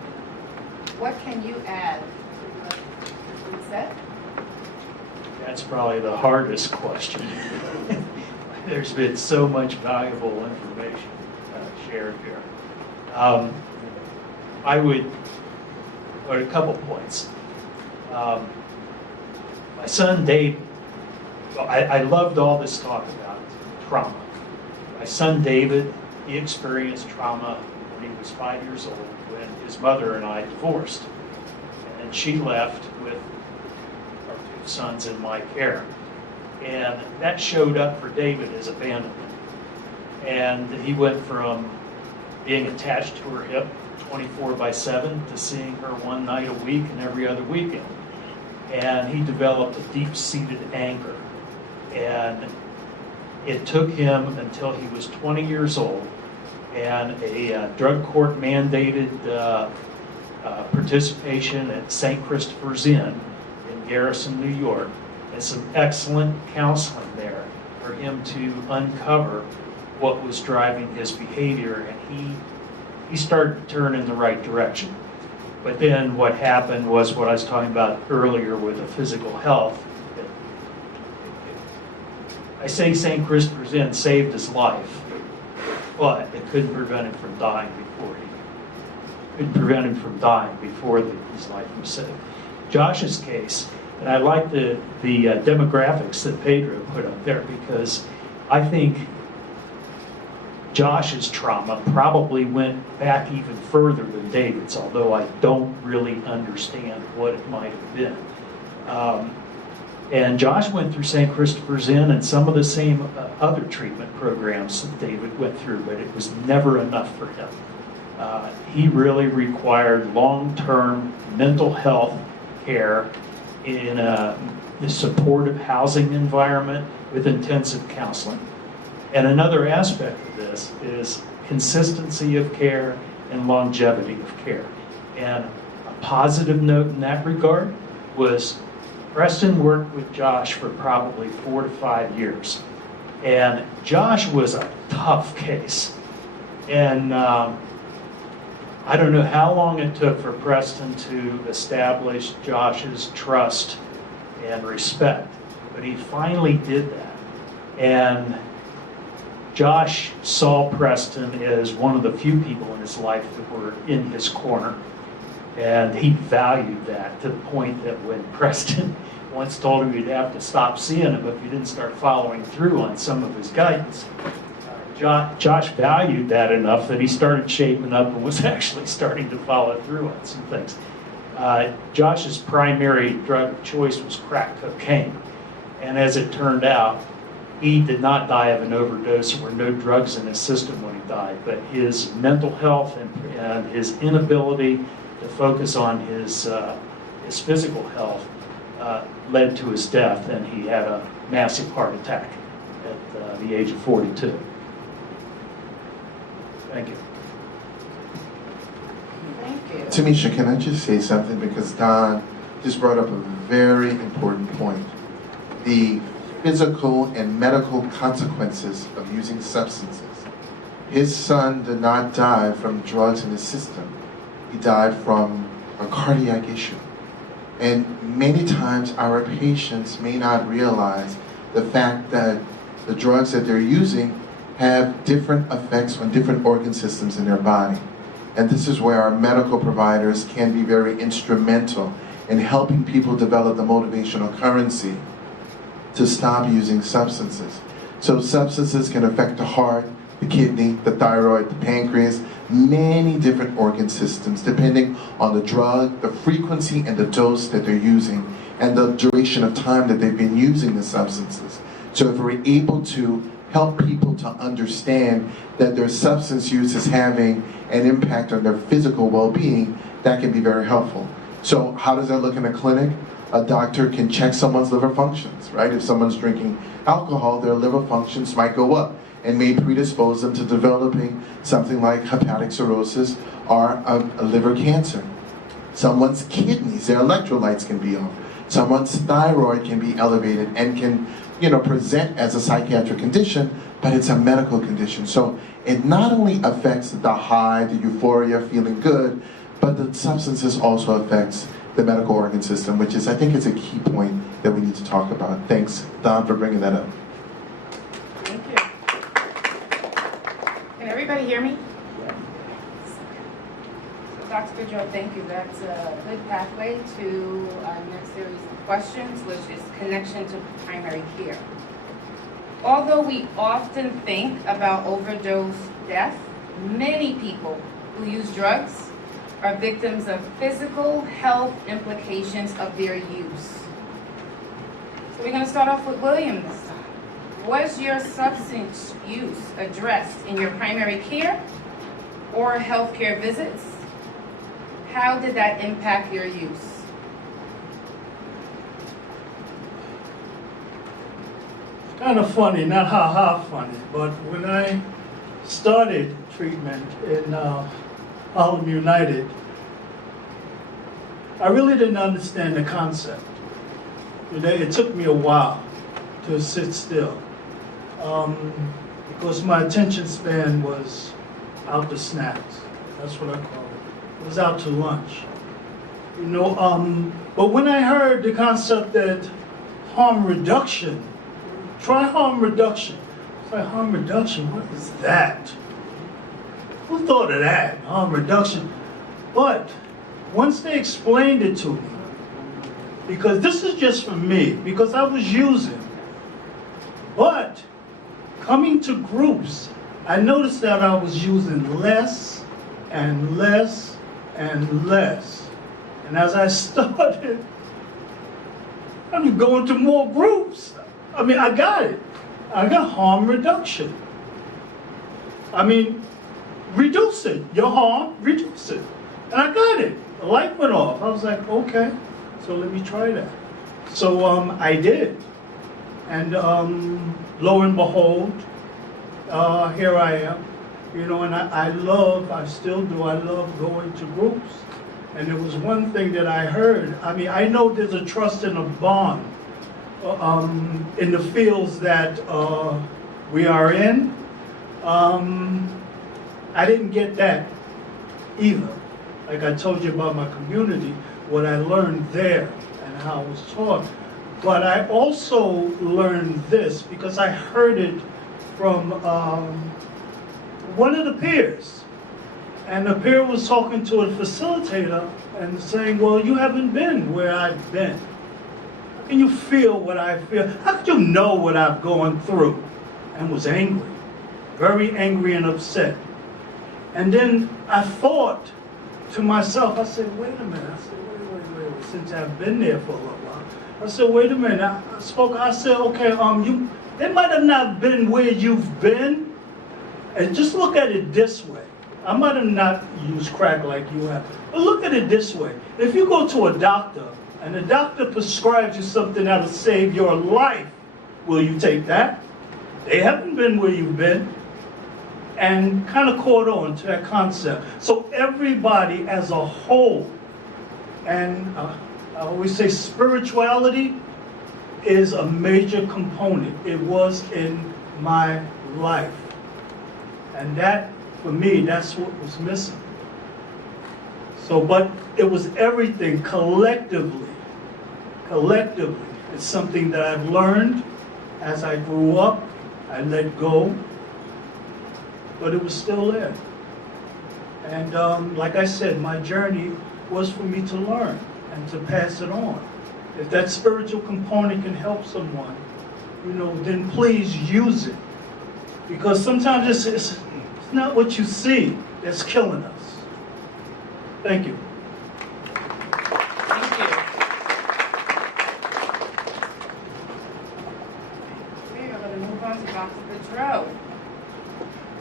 What can you add to what we said? That's probably the hardest question. There's been so much valuable information shared here. I would, or a couple points. My son Dave, well, I loved all this talk about trauma. My son David, he experienced trauma when he was 5 years old when his mother and I divorced. And she left with our 2 sons in my care. And that showed up for David as abandonment. And he went from being attached to her hip 24/7 to seeing her one night a week and every other weekend. And he developed a deep-seated anger. And it took him until he was 20 years old and a drug court mandated participation at St. Christopher's Inn in Garrison, New York, and some excellent counseling there for him to uncover what was driving his behavior, and he started to turn in the right direction. But then what happened was what I was talking about earlier with the physical health. I say St. Christopher's Inn saved his life, but it couldn't prevent him from dying before his life was saved. Josh's case, and I like the demographics that Pedro put up there, because I think Josh's trauma probably went back even further than David's, although I don't really understand what it might have been. And Josh went through St. Christopher's Inn and some of the same other treatment programs that David went through, but it was never enough for him. He really required long-term mental health care in a supportive housing environment with intensive counseling. And another aspect of this is consistency of care and longevity of care. And a positive note in that regard was Preston worked with Josh for probably 4 to 5 years. And Josh was a tough case. And I don't know how long it took for Preston to establish Josh's trust and respect, but he finally did that. And Josh saw Preston as one of the few people in his life that were in his corner. And he valued that to the point that when Preston once told him he'd have to stop seeing him if he didn't start following through on some of his guidance, Josh valued that enough that he started shaping up and was actually starting to follow through on some things. Josh's primary drug of choice was crack cocaine. And as it turned out, he did not die of an overdose. There were no drugs in his system when he died, but his mental health and his inability the focus on his physical health led to his death, and he had a massive heart attack at the age of 42. Thank you. Thank you. Tamisha, can I just say something? Because Don just brought up a very important point. The physical and medical consequences of using substances. His son did not die from drugs in his system. He died from a cardiac issue. And many times our patients may not realize the fact that the drugs that they're using have different effects on different organ systems in their body. And this is where our medical providers can be very instrumental in helping people develop the motivational currency to stop using substances. So substances can affect the heart, the kidney, the thyroid, the pancreas, many different organ systems depending on the drug, the frequency and the dose that they're using, and the duration of time that they've been using the substances. So if we're able to help people to understand that their substance use is having an impact on their physical well-being, that can be very helpful. So how does that look in a clinic? A doctor can check someone's liver functions, right? If someone's drinking alcohol, their liver functions might go up and may predispose them to developing something like hepatic cirrhosis or a liver cancer. Someone's kidneys, their electrolytes can be off. Someone's thyroid can be elevated and can, present as a psychiatric condition, but it's a medical condition. So it not only affects the high, the euphoria, feeling good, but the substances also affects the medical organ system, which is, I think, is a key point that we need to talk about. Thanks, Don, for bringing that up. Thank you. Can everybody hear me? So, Dr. Goodrow, thank you. That's a good pathway to our next series of questions, which is connection to primary care. Although we often think about overdose death, many people who use drugs are victims of physical health implications of their use. So we're going to start off with William this time. Was your substance use addressed in your primary care or healthcare visits? How did that impact your use? Kind of funny, not ha-ha funny, but when I started treatment in Harlem United, I really didn't understand the concept. It took me a while to sit still because my attention span was out to snacks. That's what I call it. It was out to lunch. But when I heard the concept that harm reduction, try harm reduction. It's like, harm reduction, what is that? Who thought of that, harm reduction? But once they explained it to me, because this is just for me, because I was using, but coming to groups, I noticed that I was using less and less and less. And as I started, I'm going to more groups. I mean, I got it. I got harm reduction. I mean, reduce it. Your harm, reduce it. And I got it. The light went off. I was like, okay, so let me try that. So I did. And lo and behold, here I am. And I still do, I love going to groups. And there was one thing that I heard. I mean, I know there's a trust and a bond in the fields that we are in. I didn't get that either. Like I told you about my community, what I learned there and how I was taught. But I also learned this because I heard it from one of the peers. And the peer was talking to a facilitator and saying, well, you haven't been where I've been. How can you feel what I feel? How could you know what I've gone through? And was angry, very angry and upset. And then I thought to myself, I said, wait a minute. I said, wait, since I've been there for a little while. I said, wait a minute. I said, okay, they might have not been where you've been. And just look at it this way. I might have not used crack like you have. But look at it this way. If you go to a doctor and the doctor prescribes you something that'll save your life, will you take that? They haven't been where you've been and kind of caught on to that concept. So everybody as a whole, and I always say spirituality is a major component. It was in my life. And that, for me, that's what was missing. So, but it was everything collectively. Collectively, it's something that I've learned as I grew up. I let go, but it was still there. And like I said, my journey was for me to learn and to pass it on. If that spiritual component can help someone, you know, then please use it. Because sometimes it's not what you see that's killing us. Thank you. Thank you. We are going to move on to Dr. Bedreau.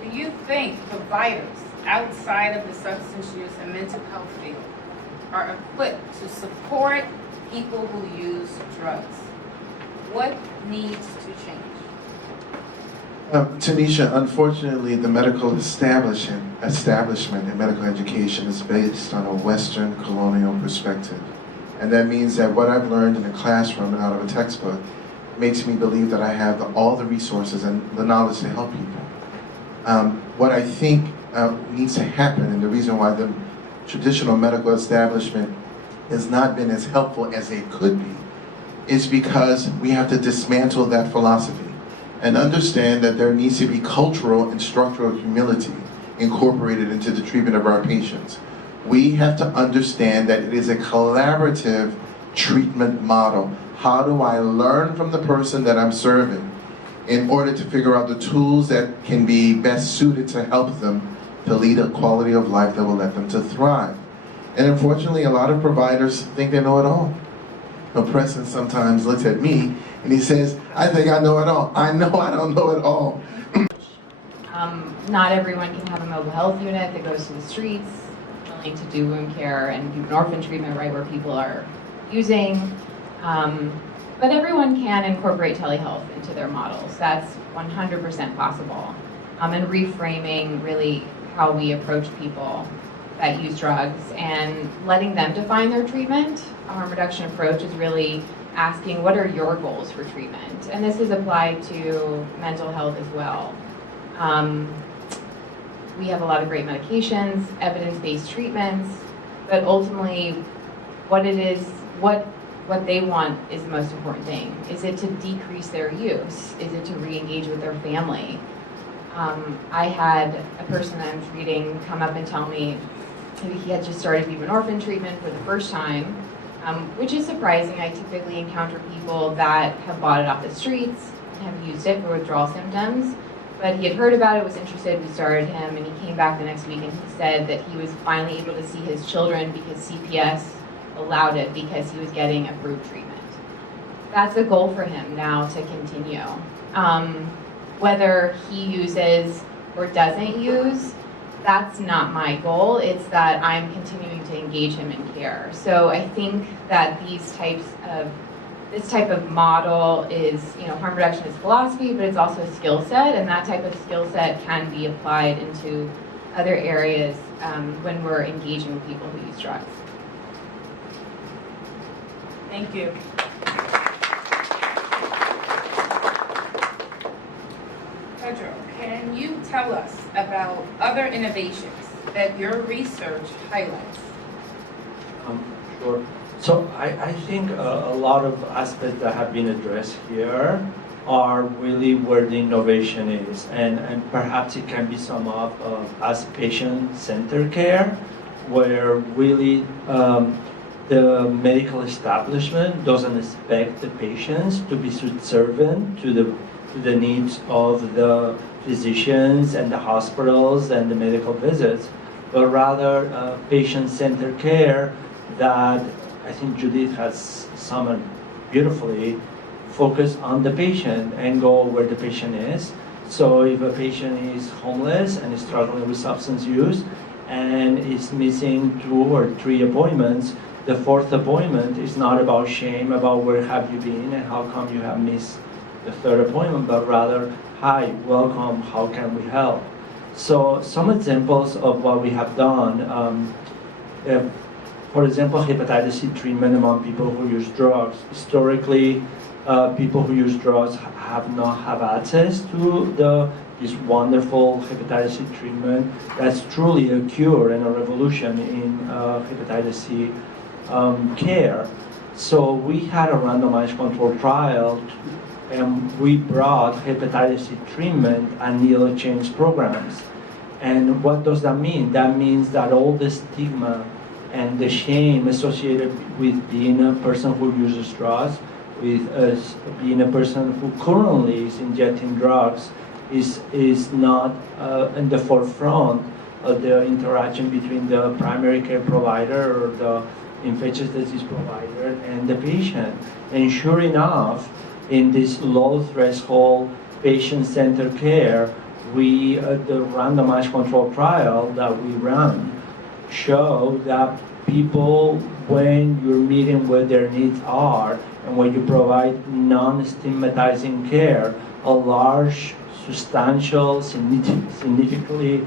Do you think providers outside of the substance use and mental health field are equipped to support people who use drugs? What needs to change? Tanisha, unfortunately, the medical establishment and medical education is based on a Western colonial perspective. And that means that what I've learned in a classroom and out of a textbook makes me believe that I have all the resources and the knowledge to help people. What I think needs to happen, and the reason why the traditional medical establishment has not been as helpful as it could be, is because we have to dismantle that philosophy and understand that there needs to be cultural and structural humility incorporated into the treatment of our patients. We have to understand that it is a collaborative treatment model. How do I learn from the person that I'm serving in order to figure out the tools that can be best suited to help them to lead a quality of life that will let them to thrive? And unfortunately, a lot of providers think they know it all. Preston sometimes looks at me and he says, I think I know it all. I know I don't know it all. Not everyone can have a mobile health unit that goes to the streets, willing to do wound care and buprenorphine treatment right where people are using. But everyone can incorporate telehealth into their models. That's 100% possible. And reframing really how we approach people that use drugs and letting them define their treatment. A harm reduction approach is really asking, what are your goals for treatment? And this is applied to mental health as well. We have a lot of great medications, evidence-based treatments, but ultimately what they want is the most important thing. Is it to decrease their use? Is it to re-engage with their family? I had a person that I'm treating come up and tell me he had just started buprenorphine treatment for the first time, which is surprising. I typically encounter people that have bought it off the streets and have used it for withdrawal symptoms. But he had heard about it, was interested, we started him, and he came back the next week and he said that he was finally able to see his children because CPS allowed it because he was getting approved treatment. That's a goal for him now to continue. Whether he uses or doesn't use, that's not my goal. It's that I'm continuing to engage him in care. So I think that this type of model is, harm reduction is philosophy, but it's also a skill set, and that type of skill set can be applied into other areas when we're engaging with people who use drugs. Thank you. Pedro, can you tell us about other innovations that your research highlights? Sure. So I think a lot of aspects that have been addressed here are really where the innovation is, and perhaps it can be summed up as patient-centered care, where really the medical establishment doesn't expect the patients to be subservient to the needs of the physicians and the hospitals and the medical visits, but rather patient-centered care that I think Judith has summoned beautifully, focus on the patient and go where the patient is. So if a patient is homeless and is struggling with substance use and is missing 2 or 3 appointments, the 4th appointment is not about shame, about where have you been and how come you have missed the 3rd appointment, but rather, hi, welcome, how can we help? So some examples of what we have done, for example, hepatitis C treatment among people who use drugs. Historically, people who use drugs have not have access to this wonderful hepatitis C treatment. That's truly a cure and a revolution in hepatitis C care. So we had a randomized control trial, and we brought hepatitis C treatment and needle exchange programs. And what does that mean? That means that all the stigma and the shame associated with being a person who uses drugs, with being a person who currently is injecting drugs, is not in the forefront of the interaction between the primary care provider or the infectious disease provider and the patient. And sure enough, in this low threshold patient-centered care, the randomized control trial that we ran show that people, when you're meeting where their needs are and when you provide non-stigmatizing care, a large, substantial, statistically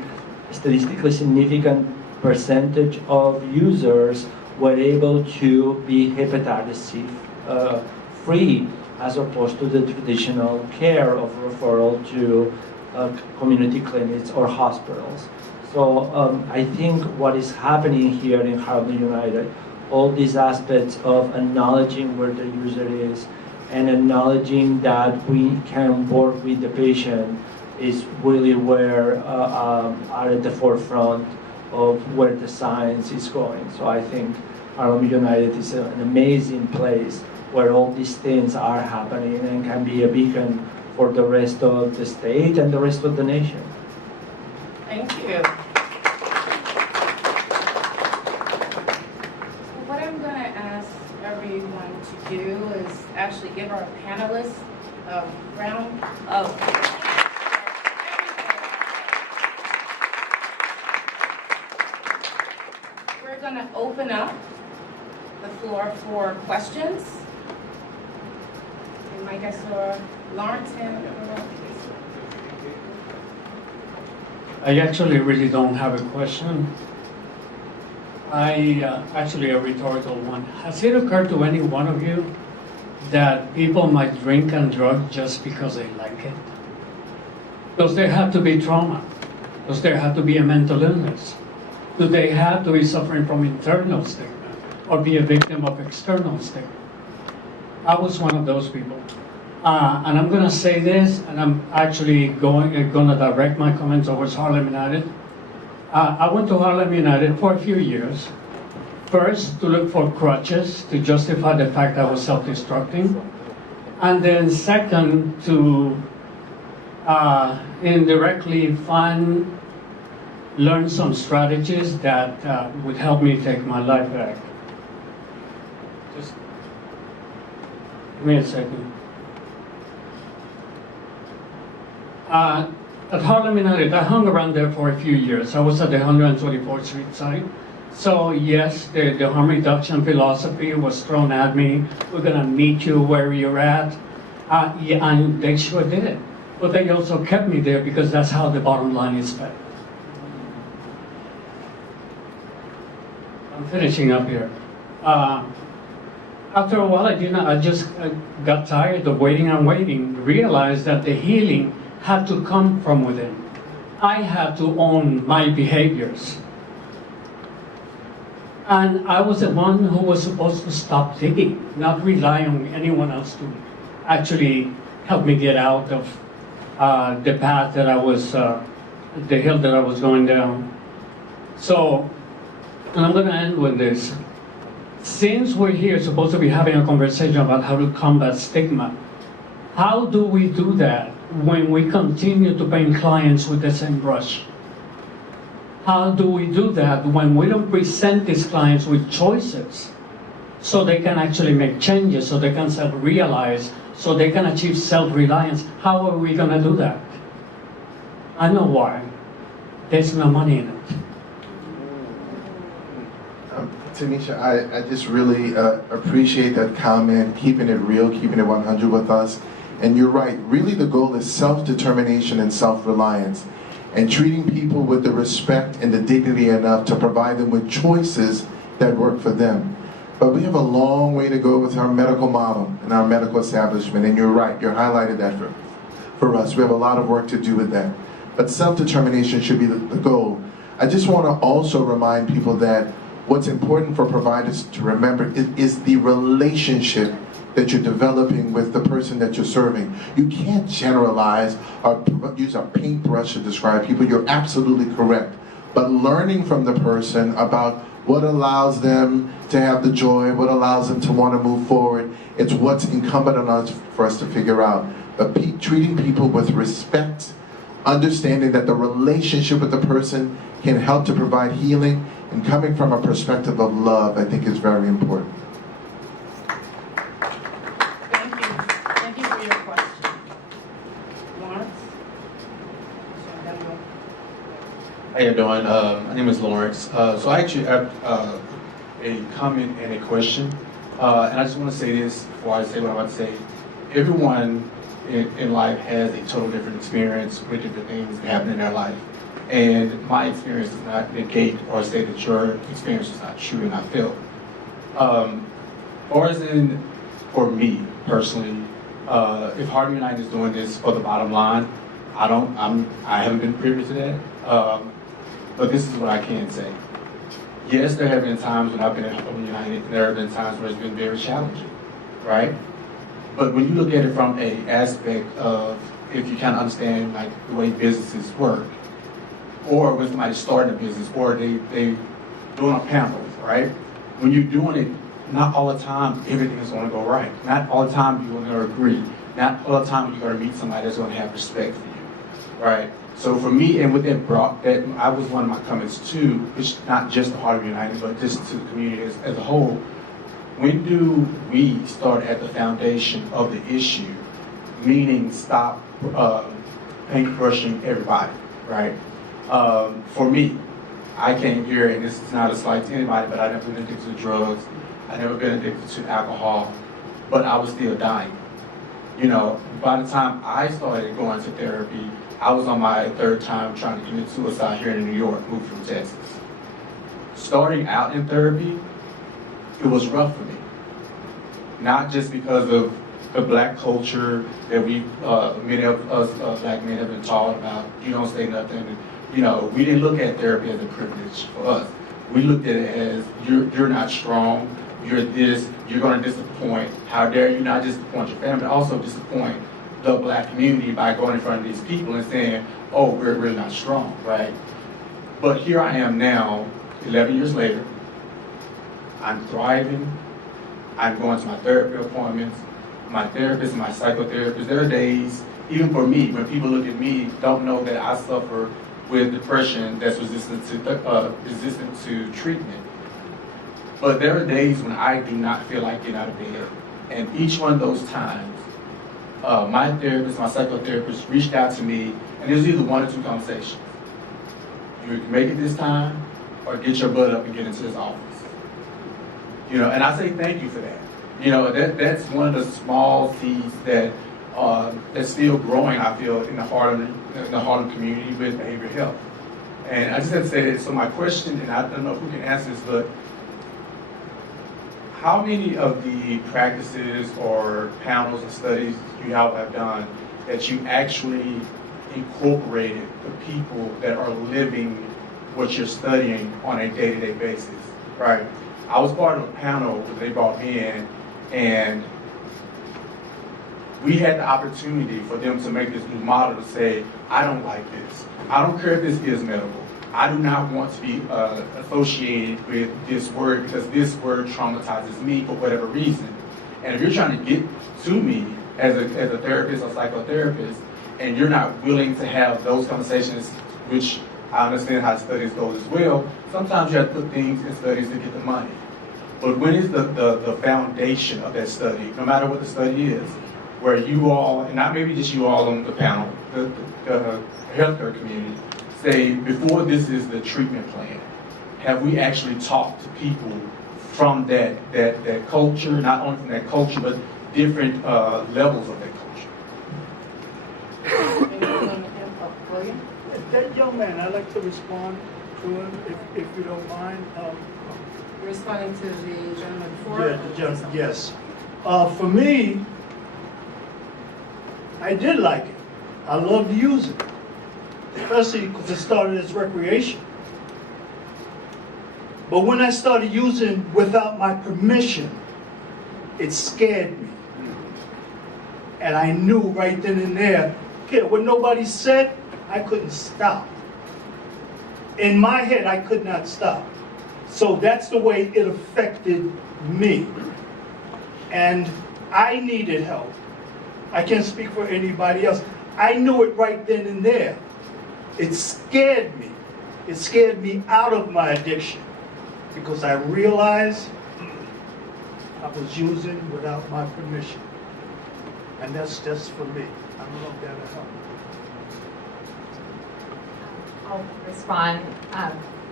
significant percentage of users were able to be hepatitis C free, as opposed to the traditional care of referral to community clinics or hospitals. So I think what is happening here in Harlem United, all these aspects of acknowledging where the user is and acknowledging that we can work with the patient is really where are at the forefront of where the science is going. So I think Harlem United is an amazing place where all these things are happening and can be a beacon for the rest of the state and the rest of the nation. Thank you. What I'm going to ask everyone to do is actually give our panelists a round of applause. We're going to open up the floor for questions. And I guess Lawrence and I actually really don't have a question. Actually a rhetorical one. Has it occurred to any one of you that people might drink and drug just because they like it? Does there have to be trauma? Does there have to be a mental illness? Do they have to be suffering from internal stigma or be a victim of external stigma? I was one of those people. And I'm going to say this, and I'm actually going to direct my comments towards Harlem United. I went to Harlem United for a few years. First, to look for crutches to justify the fact I was self-destructing. And then second, to indirectly learn some strategies that would help me take my life back. Just give me a second. At Harlem United, I hung around there for a few years. I was at the 124th Street site. So yes, the harm reduction philosophy was thrown at me. We're gonna meet you where you're at. Yeah, and they sure did it. But they also kept me there because that's how the bottom line is fed. I'm finishing up here. After a while, I just got tired of waiting and waiting, realized that the healing had to come from within. I had to own my behaviors. And I was the one who was supposed to stop digging, not rely on anyone else to actually help me get out of the path that I was, the hill that I was going down. So, and I'm gonna end with this. Since we're here supposed to be having a conversation about how to combat stigma, how do we do that when we continue to paint clients with the same brush? How do we do that when we don't present these clients with choices so they can actually make changes, so they can self-realize, so they can achieve self-reliance? How are we going to do that? I know why. There's no money in it. Tanisha, I just really appreciate that comment, keeping it real, keeping it 100 with us. And you're right, really the goal is self-determination and self-reliance, and treating people with the respect and the dignity enough to provide them with choices that work for them. But we have a long way to go with our medical model and our medical establishment, and you're right, you highlighted that for us. We have a lot of work to do with that. But self-determination should be the goal. I just want to also remind people that what's important for providers to remember is the relationship that you're developing with the person that you're serving. You can't generalize or use a paintbrush to describe people. You're absolutely correct. But learning from the person about what allows them to have the joy, what allows them to want to move forward, it's what's incumbent on us for us to figure out. But treating people with respect, understanding that the relationship with the person can help to provide healing, and coming from a perspective of love, I think is very important. Thank you. Thank you for your question. Lawrence? How you doing? My name is Lawrence. So I actually have a comment and a question. And I just want to say this before I say what I'm about to say. Everyone in life has a total different experience with different things that happen in their life. And my experience does not negate or say that your experience is not true and not felt. Or as in, for me personally, if Harlem United is doing this for the bottom line, I haven't been privy to that. But this is what I can say. Yes, there have been times when I've been at Harlem United, and there have been times where it's been very challenging, right? But when you look at it from an aspect of, if you kind of understand like the way businesses work, or when somebody's starting a business, or they doing a panel, right? When you're doing it, not all the time everything is going to go right. Not all the time you're going to agree. Not all the time you're going to meet somebody that's going to have respect for you, right? So for me, and with that I was one of my comments too, which not just the Harlem United, but just to the community as a whole. When do we start at the foundation of the issue, meaning stop paintbrushing everybody, right? For me, I came here, and this is not a slight to anybody, but I've never been addicted to drugs. I've never been addicted to alcohol, but I was still dying. You know, by the time I started going to therapy, I was on my third time trying to commit suicide here in New York, moved from Texas. Starting out in therapy, it was rough for me. Not just because of the black culture that many of us black men have been taught about, you don't say nothing. You know, we didn't look at therapy as a privilege for us. We looked at it as, you're not strong, you're this, you're going to disappoint. How dare you not disappoint your family, but also disappoint the black community by going in front of these people and saying, oh, we're really not strong, right? But here I am now, 11 years later. I'm thriving. I'm going to my therapy appointments. My therapist, my psychotherapist, there are days, even for me, when people look at me, don't know that I suffer with depression that's resistant to treatment. But there are days when I do not feel like getting out of bed. And each one of those times, my therapist, my psychotherapist reached out to me, and there's either one or two conversations. You can make it this time, or get your butt up and get into this office. You know, and I say thank you for that. You know, that's one of the small seeds that that's still growing, I feel, in the Harlem community with behavioral health. And I just have to say that, so my question, and I don't know who can answer this, but how many of the practices or panels and studies you all have done that you actually incorporated the people that are living what you're studying on a day-to-day basis, right? I was part of a panel that they brought me in, and we had the opportunity for them to make this new model to say, I don't like this. I don't care if this is medical. I do not want to be associated with this word because this word traumatizes me for whatever reason. And if you're trying to get to me as a therapist or psychotherapist, and you're not willing to have those conversations, which I understand how studies go as well, sometimes you have to put things in studies to get the money. But when is the foundation of that study, no matter what the study is, where you all, and not maybe just you all on the panel, the healthcare community, say, before this is the treatment plan, have we actually talked to people from that culture, not only from that culture, but different levels of that culture? William? That young man, I'd like to respond to him, if you don't mind. You're responding to the gentleman before? Yeah, the gentleman, yes. For me, I did like it. I love to use it, especially because it started as recreation. But when I started using without my permission, it scared me. And I knew right then and there, okay, what nobody said, I couldn't stop. In my head, I could not stop. So that's the way it affected me. And I needed help. I can't speak for anybody else. I knew it right then and there. It scared me. It scared me out of my addiction because I realized I was using without my permission. And that's just for me. I don't know if that'll help. I'll respond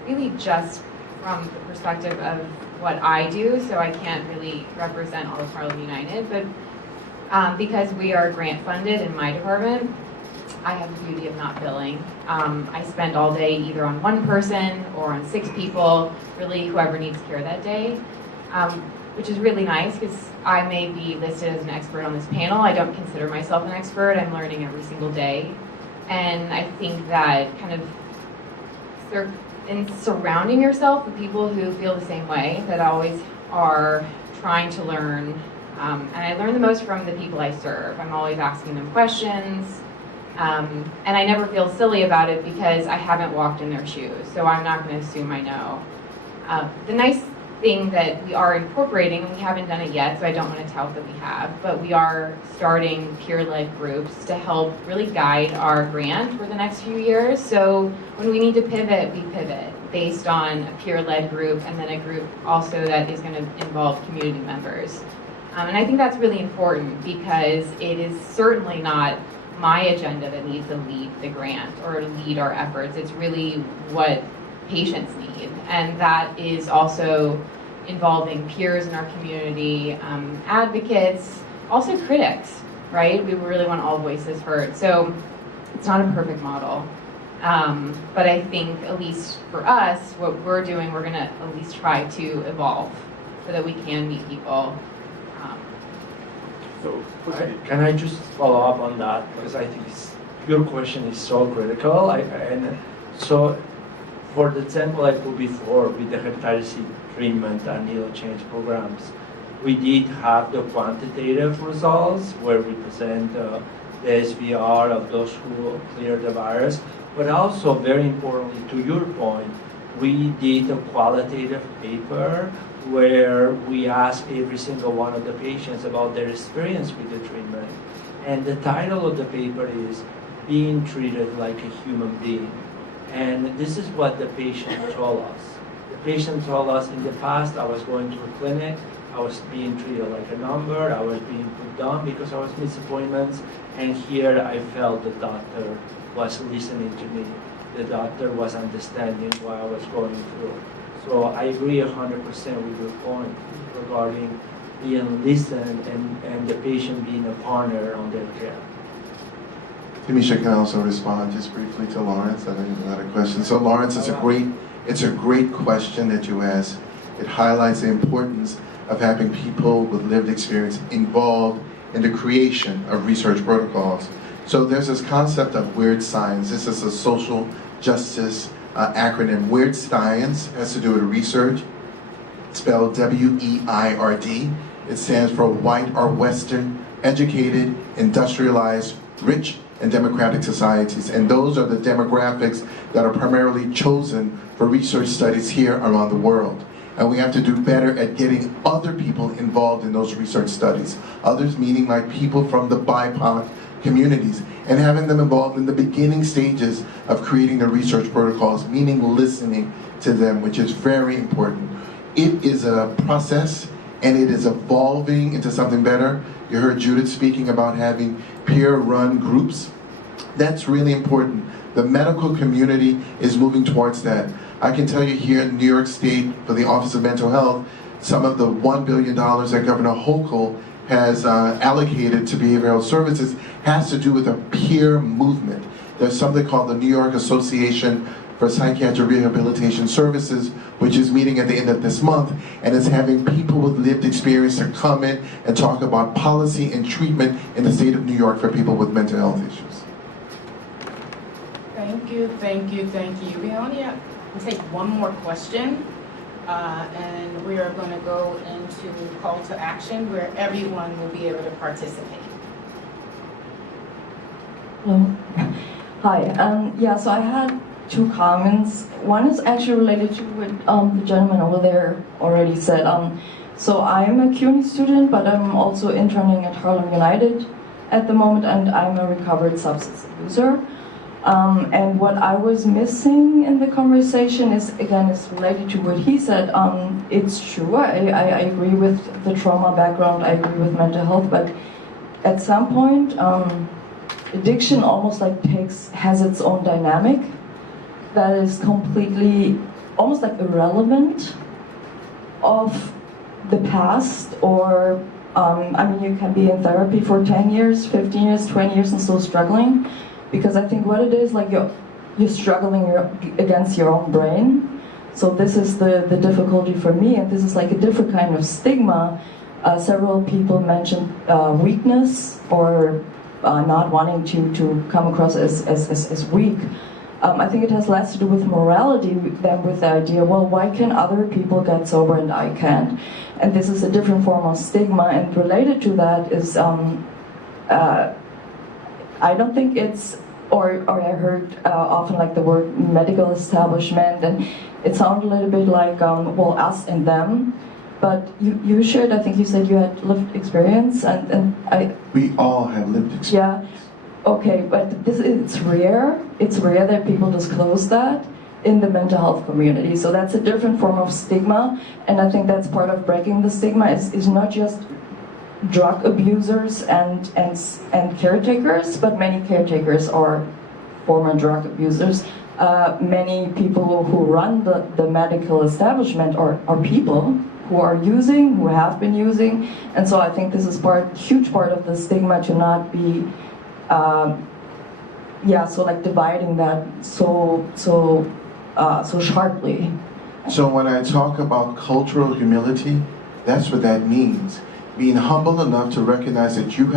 really just from the perspective of what I do, so I can't really represent all of Harlem United, but because we are grant funded in my department, I have the beauty of not billing. I spend all day either on one person or on 6 people, really whoever needs care that day, which is really nice because I may be listed as an expert on this panel. I don't consider myself an expert. I'm learning every single day. And I think that kind of in surrounding yourself with people who feel the same way, that always are trying to learn. And I learn the most from the people I serve. I'm always asking them questions. And I never feel silly about it because I haven't walked in their shoes. So I'm not going to assume I know. The nice thing that we are incorporating, and we haven't done it yet, so I don't want to tout that we have, but we are starting peer-led groups to help really guide our grant for the next few years. So when we need to pivot, we pivot based on a peer-led group and then a group also that is going to involve community members. And I think that's really important because it is certainly not my agenda that needs to lead the grant or lead our efforts. It's really what patients need, and that is also involving peers in our community, advocates, also critics, right? We really want all voices heard. So it's not a perfect model, but I think at least for us, what we're doing, we're gonna at least try to evolve so that we can meet people. So, can I just follow up on that? Because I think your question is so critical. And so, for the example I put before with the hepatitis C treatment and needle change programs, we did have the quantitative results where we present the SVR of those who cleared the virus. But also, very importantly, to your point, we did a qualitative paper where we asked every single one of the patients about their experience with the treatment. And the title of the paper is Being Treated Like a Human Being. And this is what the patient told us. The patient told us, in the past, I was going to a clinic, I was being treated like a number, I was being put down because I was missing appointments, and here I felt the doctor was listening to me. The doctor was understanding what I was going through. So I agree 100% with your point regarding being listened and the patient being a partner on their care. Tamisha can also respond just briefly to Lawrence. I know you had a question. So Lawrence, it's a great question that you asked. It highlights the importance of having people with lived experience involved in the creation of research protocols. So there's this concept of weird science. This is a social justice acronym. Weird science has to do with research, spelled W-E-I-R-D. It stands for white or Western, educated, industrialized, rich, and democratic societies. And those are the demographics that are primarily chosen for research studies here around the world. And we have to do better at getting other people involved in those research studies. Others meaning like people from the BIPOC communities, and having them involved in the beginning stages of creating the research protocols, meaning listening to them, which is very important. It is a process, and it is evolving into something better. You heard Judith speaking about having peer-run groups. That's really important. The medical community is moving towards that. I can tell you here in New York State, for the Office of Mental Health, some of the $1 billion that Governor Hochul has allocated to behavioral services has to do with a peer movement. There's something called the New York Association for Psychiatric Rehabilitation Services, which is meeting at the end of this month, and is having people with lived experience to come in and talk about policy and treatment in the state of New York for people with mental health issues. Thank you, thank you, thank you. We only have to take one more question, and we are going to go into call to action where everyone will be able to participate. Hello. Hi. Yeah, so I had two comments. One is actually related to what the gentleman over there already said. So I'm a CUNY student, but I'm also interning at Harlem United at the moment, and I'm a recovered substance abuser. And what I was missing in the conversation is related to what he said. It's true, I agree with the trauma background, I agree with mental health, but at some point, addiction almost has its own dynamic that is completely, almost like irrelevant of the past, or, I mean, you can be in therapy for 10 years, 15 years, 20 years and still struggling, because I think what it is, like you're struggling against your own brain. So this is the difficulty for me, and this is like a different kind of stigma. Several people mentioned weakness, or not wanting to come across as weak. I think it has less to do with morality than with the idea, well, why can other people get sober and I can't? And this is a different form of stigma, and related to that is, I don't think it's, or I heard often like the word medical establishment, and it sounded a little bit like, well, us and them. But you shared, I think you said you had lived experience, and We all have lived experience. yeah. Okay, but it's rare. It's rare that people disclose that in the mental health community. So that's a different form of stigma, and I think that's part of breaking the stigma. Is not just drug abusers and caretakers, but many caretakers are former drug abusers. Many people who run the medical establishment are people who are using, who have been using, and so I think this is huge part of the stigma to not be. So like dividing that so sharply. So when I talk about cultural humility, that's what that means. Being humble enough to recognize that you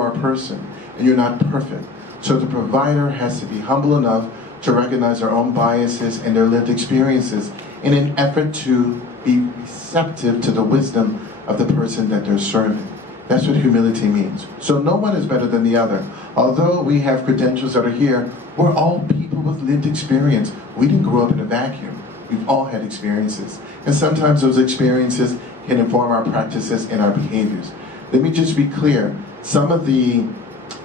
are a person and you're not perfect. So the provider has to be humble enough to recognize their own biases and their lived experiences in an effort to be receptive to the wisdom of the person that they're serving. That's what humility means. So no one is better than the other. Although we have credentials that are here, we're all people with lived experience. We didn't grow up in a vacuum. We've all had experiences. And sometimes those experiences can inform our practices and our behaviors. Let me just be clear. Some of the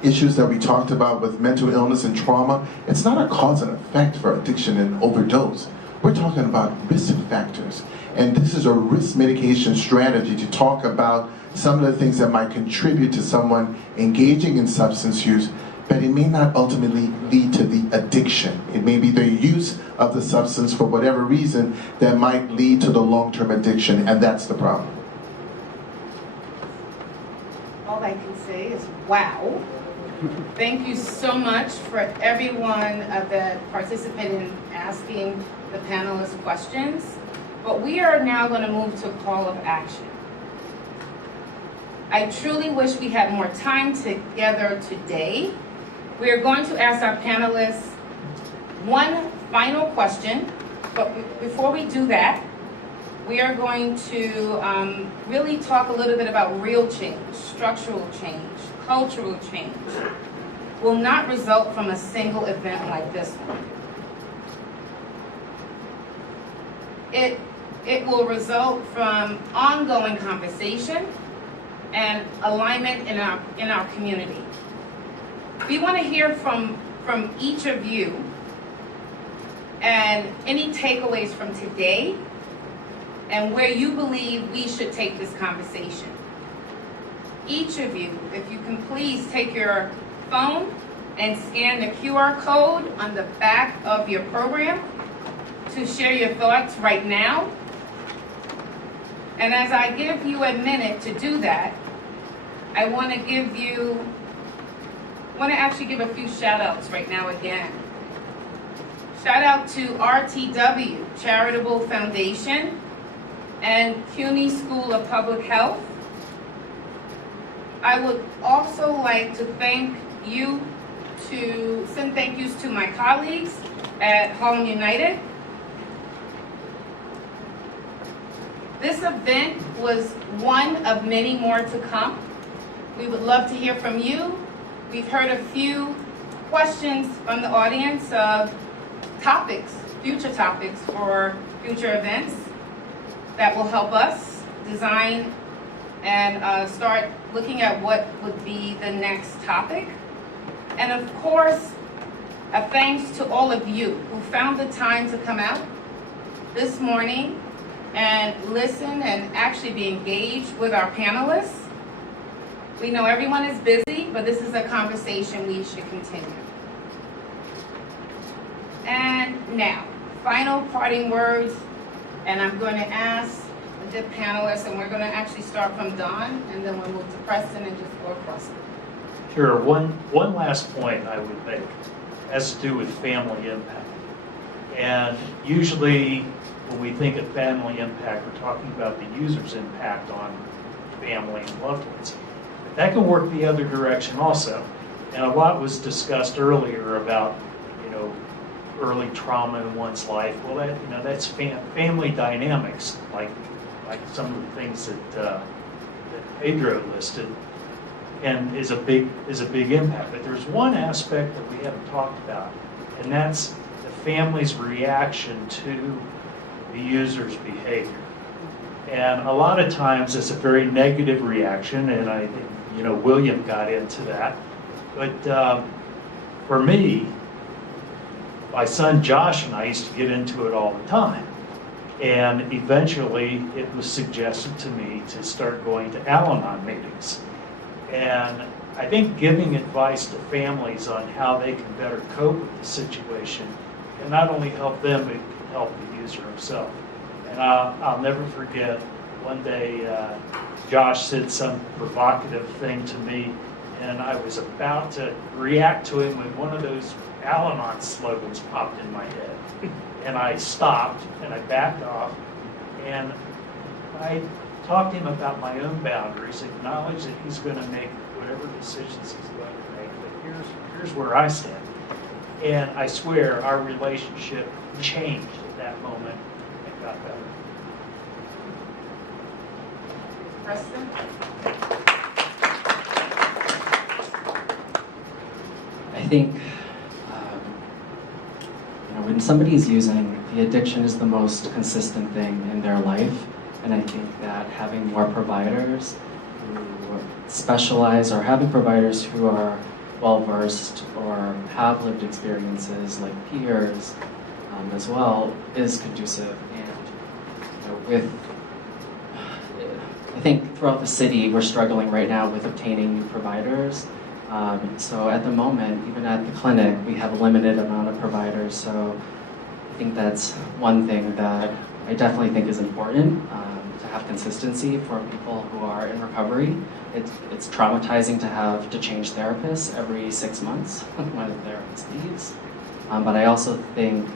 issues that we talked about with mental illness and trauma, it's not a cause and effect for addiction and overdose. We're talking about risk factors. And this is a risk mitigation strategy to talk about some of the things that might contribute to someone engaging in substance use, but it may not ultimately lead to the addiction. It may be the use of the substance for whatever reason that might lead to the long-term addiction, and that's the problem. All I can say is wow. Thank you so much for everyone that participated in asking the panelists questions. But we are now going to move to call of action. I truly wish we had more time together today. We are going to ask our panelists one final question, but before we do that, we are going to really talk a little bit about real change, structural change, cultural change. Will not result from a single event like this one. It will result from ongoing conversation and alignment in our community. We want to hear from each of you and any takeaways from today and where you believe we should take this conversation. Each of you, if you can please take your phone and scan the QR code on the back of your program to share your thoughts right now. And as I give you a minute to do that, I want to actually give a few shout outs right now again. Shout out to RTW Charitable Foundation and CUNY School of Public Health. I would also like to send thank yous to my colleagues at Harlem United. This event was one of many more to come. We would love to hear from you. We've heard a few questions from the audience of future topics for future events that will help us design and start looking at what would be the next topic. And of course, a thanks to all of you who found the time to come out this morning and listen and actually be engaged with our panelists. We know everyone is busy, but this is a conversation we should continue. And now, final parting words, and I'm going to ask the panelists, and we're going to actually start from Don, and then we'll move to Preston and just go across it. Sure. One last point I would make has to do with family impact. And usually when we think of family impact, we're talking about the user's impact on family and loved ones. But that can work the other direction also. And a lot was discussed earlier about, early trauma in one's life. Well, that's family dynamics, like some of the things that Pedro listed, and is a big impact. But there's one aspect that we haven't talked about, and that's the family's reaction to the user's behavior. And a lot of times it's a very negative reaction, and I think William got into that. But for me, my son Josh and I used to get into it all the time. And eventually it was suggested to me to start going to Al-Anon meetings. And I think giving advice to families on how they can better cope with the situation can not only help them, but can help the user himself. And I'll never forget, one day Josh said some provocative thing to me, and I was about to react to him when one of those Al-Anon slogans popped in my head. And I stopped and I backed off, and I talked to him about my own boundaries, acknowledged that he's going to make whatever decisions he's going to make, but here's where I stand. And I swear our relationship changed at that moment and got better. Preston? I think when somebody's using, the addiction is the most consistent thing in their life, and I think that having more providers who specialize, or having providers who are well-versed or have lived experiences like peers as well, is conducive. And I think throughout the city we're struggling right now with obtaining new providers. So at the moment, even at the clinic, we have a limited amount of providers. So I think that's one thing that I definitely think is important, to have consistency for people who are in recovery. It's traumatizing to have to change therapists every 6 months when a therapist leaves. But I also think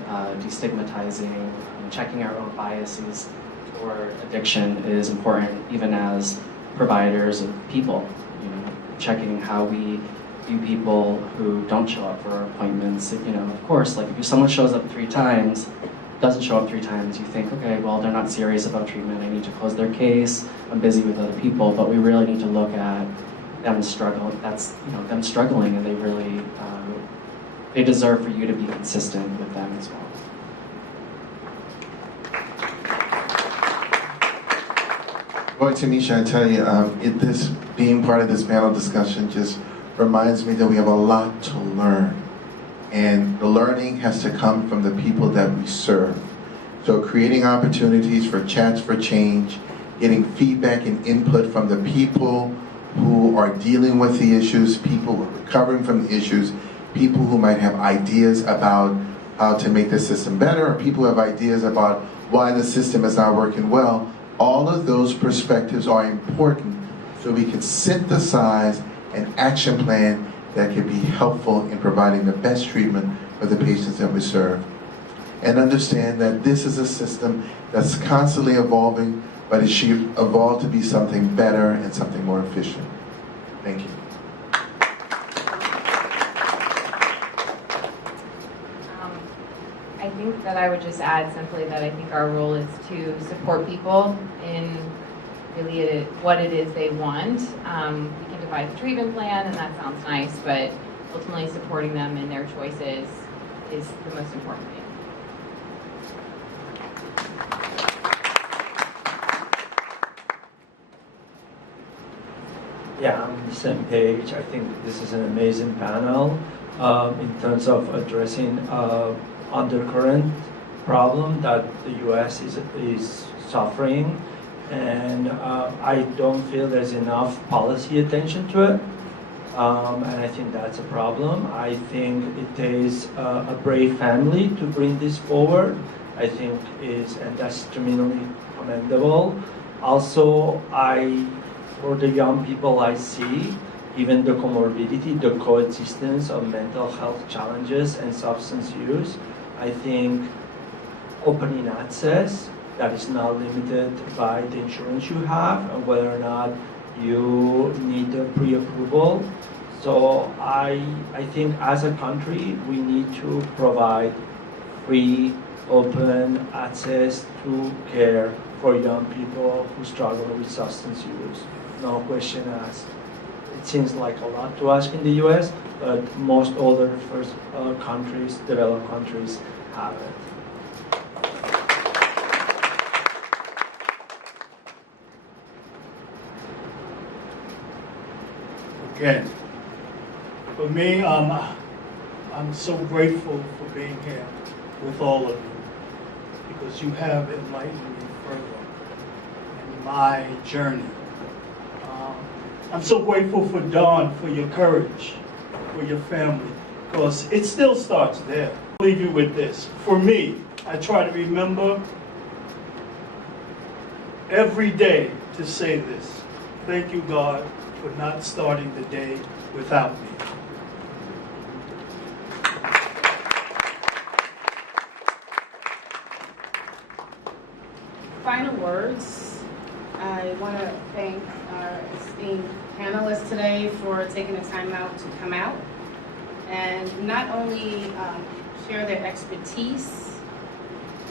destigmatizing and checking our own biases toward addiction is important, even as providers and people. Checking how we view people who don't show up for appointments. Of course, like if someone shows up 3 times, doesn't show up 3 times, you think, okay, well, they're not serious about treatment, I need to close their case, I'm busy with other people, but we really need to look at them struggling. That's, them struggling, and they really, they deserve for you to be consistent with them as well. Boy, Tanisha, I tell you, this being part of this panel discussion just reminds me that we have a lot to learn. And the learning has to come from the people that we serve. So creating opportunities for chats for change, getting feedback and input from the people who are dealing with the issues, people who are recovering from the issues, people who might have ideas about how to make the system better, or people who have ideas about why the system is not working well. All of those perspectives are important so we can synthesize an action plan that can be helpful in providing the best treatment for the patients that we serve. And understand that this is a system that's constantly evolving, but it should evolve to be something better and something more efficient. Thank you. I think that I would just add simply that I think our role is to support people in really what it is they want. We can devise a treatment plan, and that sounds nice, but ultimately supporting them in their choices is the most important thing. Yeah, I'm on the same page. I think this is an amazing panel in terms of addressing undercurrent problem that the U.S. is suffering, and I don't feel there's enough policy attention to it, and I think that's a problem. I think it takes a brave family to bring this forward. I think and that's tremendously commendable. Also, for the young people I see, even the comorbidity, the coexistence of mental health challenges and substance use, I think opening access that is not limited by the insurance you have and whether or not you need the pre-approval. So I think as a country, we need to provide free, open access to care for young people who struggle with substance use. No question asked. It seems like a lot to ask in the U.S., but most other countries, developed countries, have it. Again, for me, I'm so grateful for being here with all of you, because you have enlightened me further in my journey. I'm so grateful for Don, for your courage, for your family, because it still starts there. I'll leave you with this. For me, I try to remember every day to say this. Thank you, God, for not starting the day without me. Final words. I want to thank our esteemed panelists today for taking the time out to come out and not only share their expertise,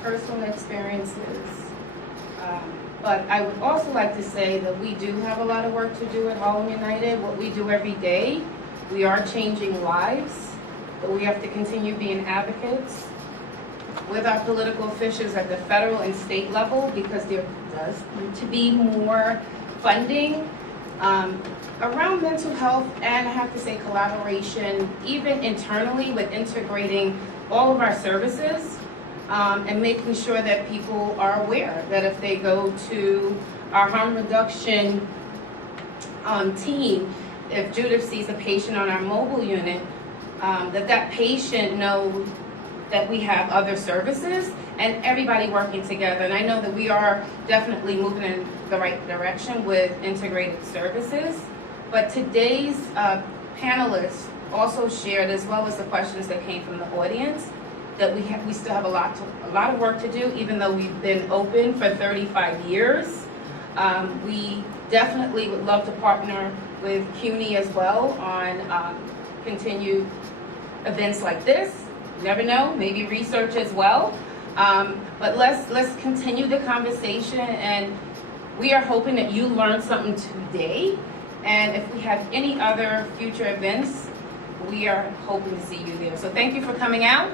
personal experiences, but I would also like to say that we do have a lot of work to do at Harlem United. What we do every day, we are changing lives, but we have to continue being advocates with our political officials at the federal and state level, because there does need to be more funding around mental health, and I have to say collaboration, even internally with integrating all of our services and making sure that people are aware that if they go to our harm reduction team, if Judith sees a patient on our mobile unit, that patient knows that we have other services and everybody working together. And I know that we are definitely moving in the right direction with integrated services. But today's panelists also shared, as well as the questions that came from the audience, that we still have a lot of work to do, even though we've been open for 35 years. We definitely would love to partner with CUNY as well on continued events like this. You never know, maybe research as well. But let's continue the conversation, and we are hoping that you learned something today. And if we have any other future events, we are hoping to see you there. So thank you for coming out.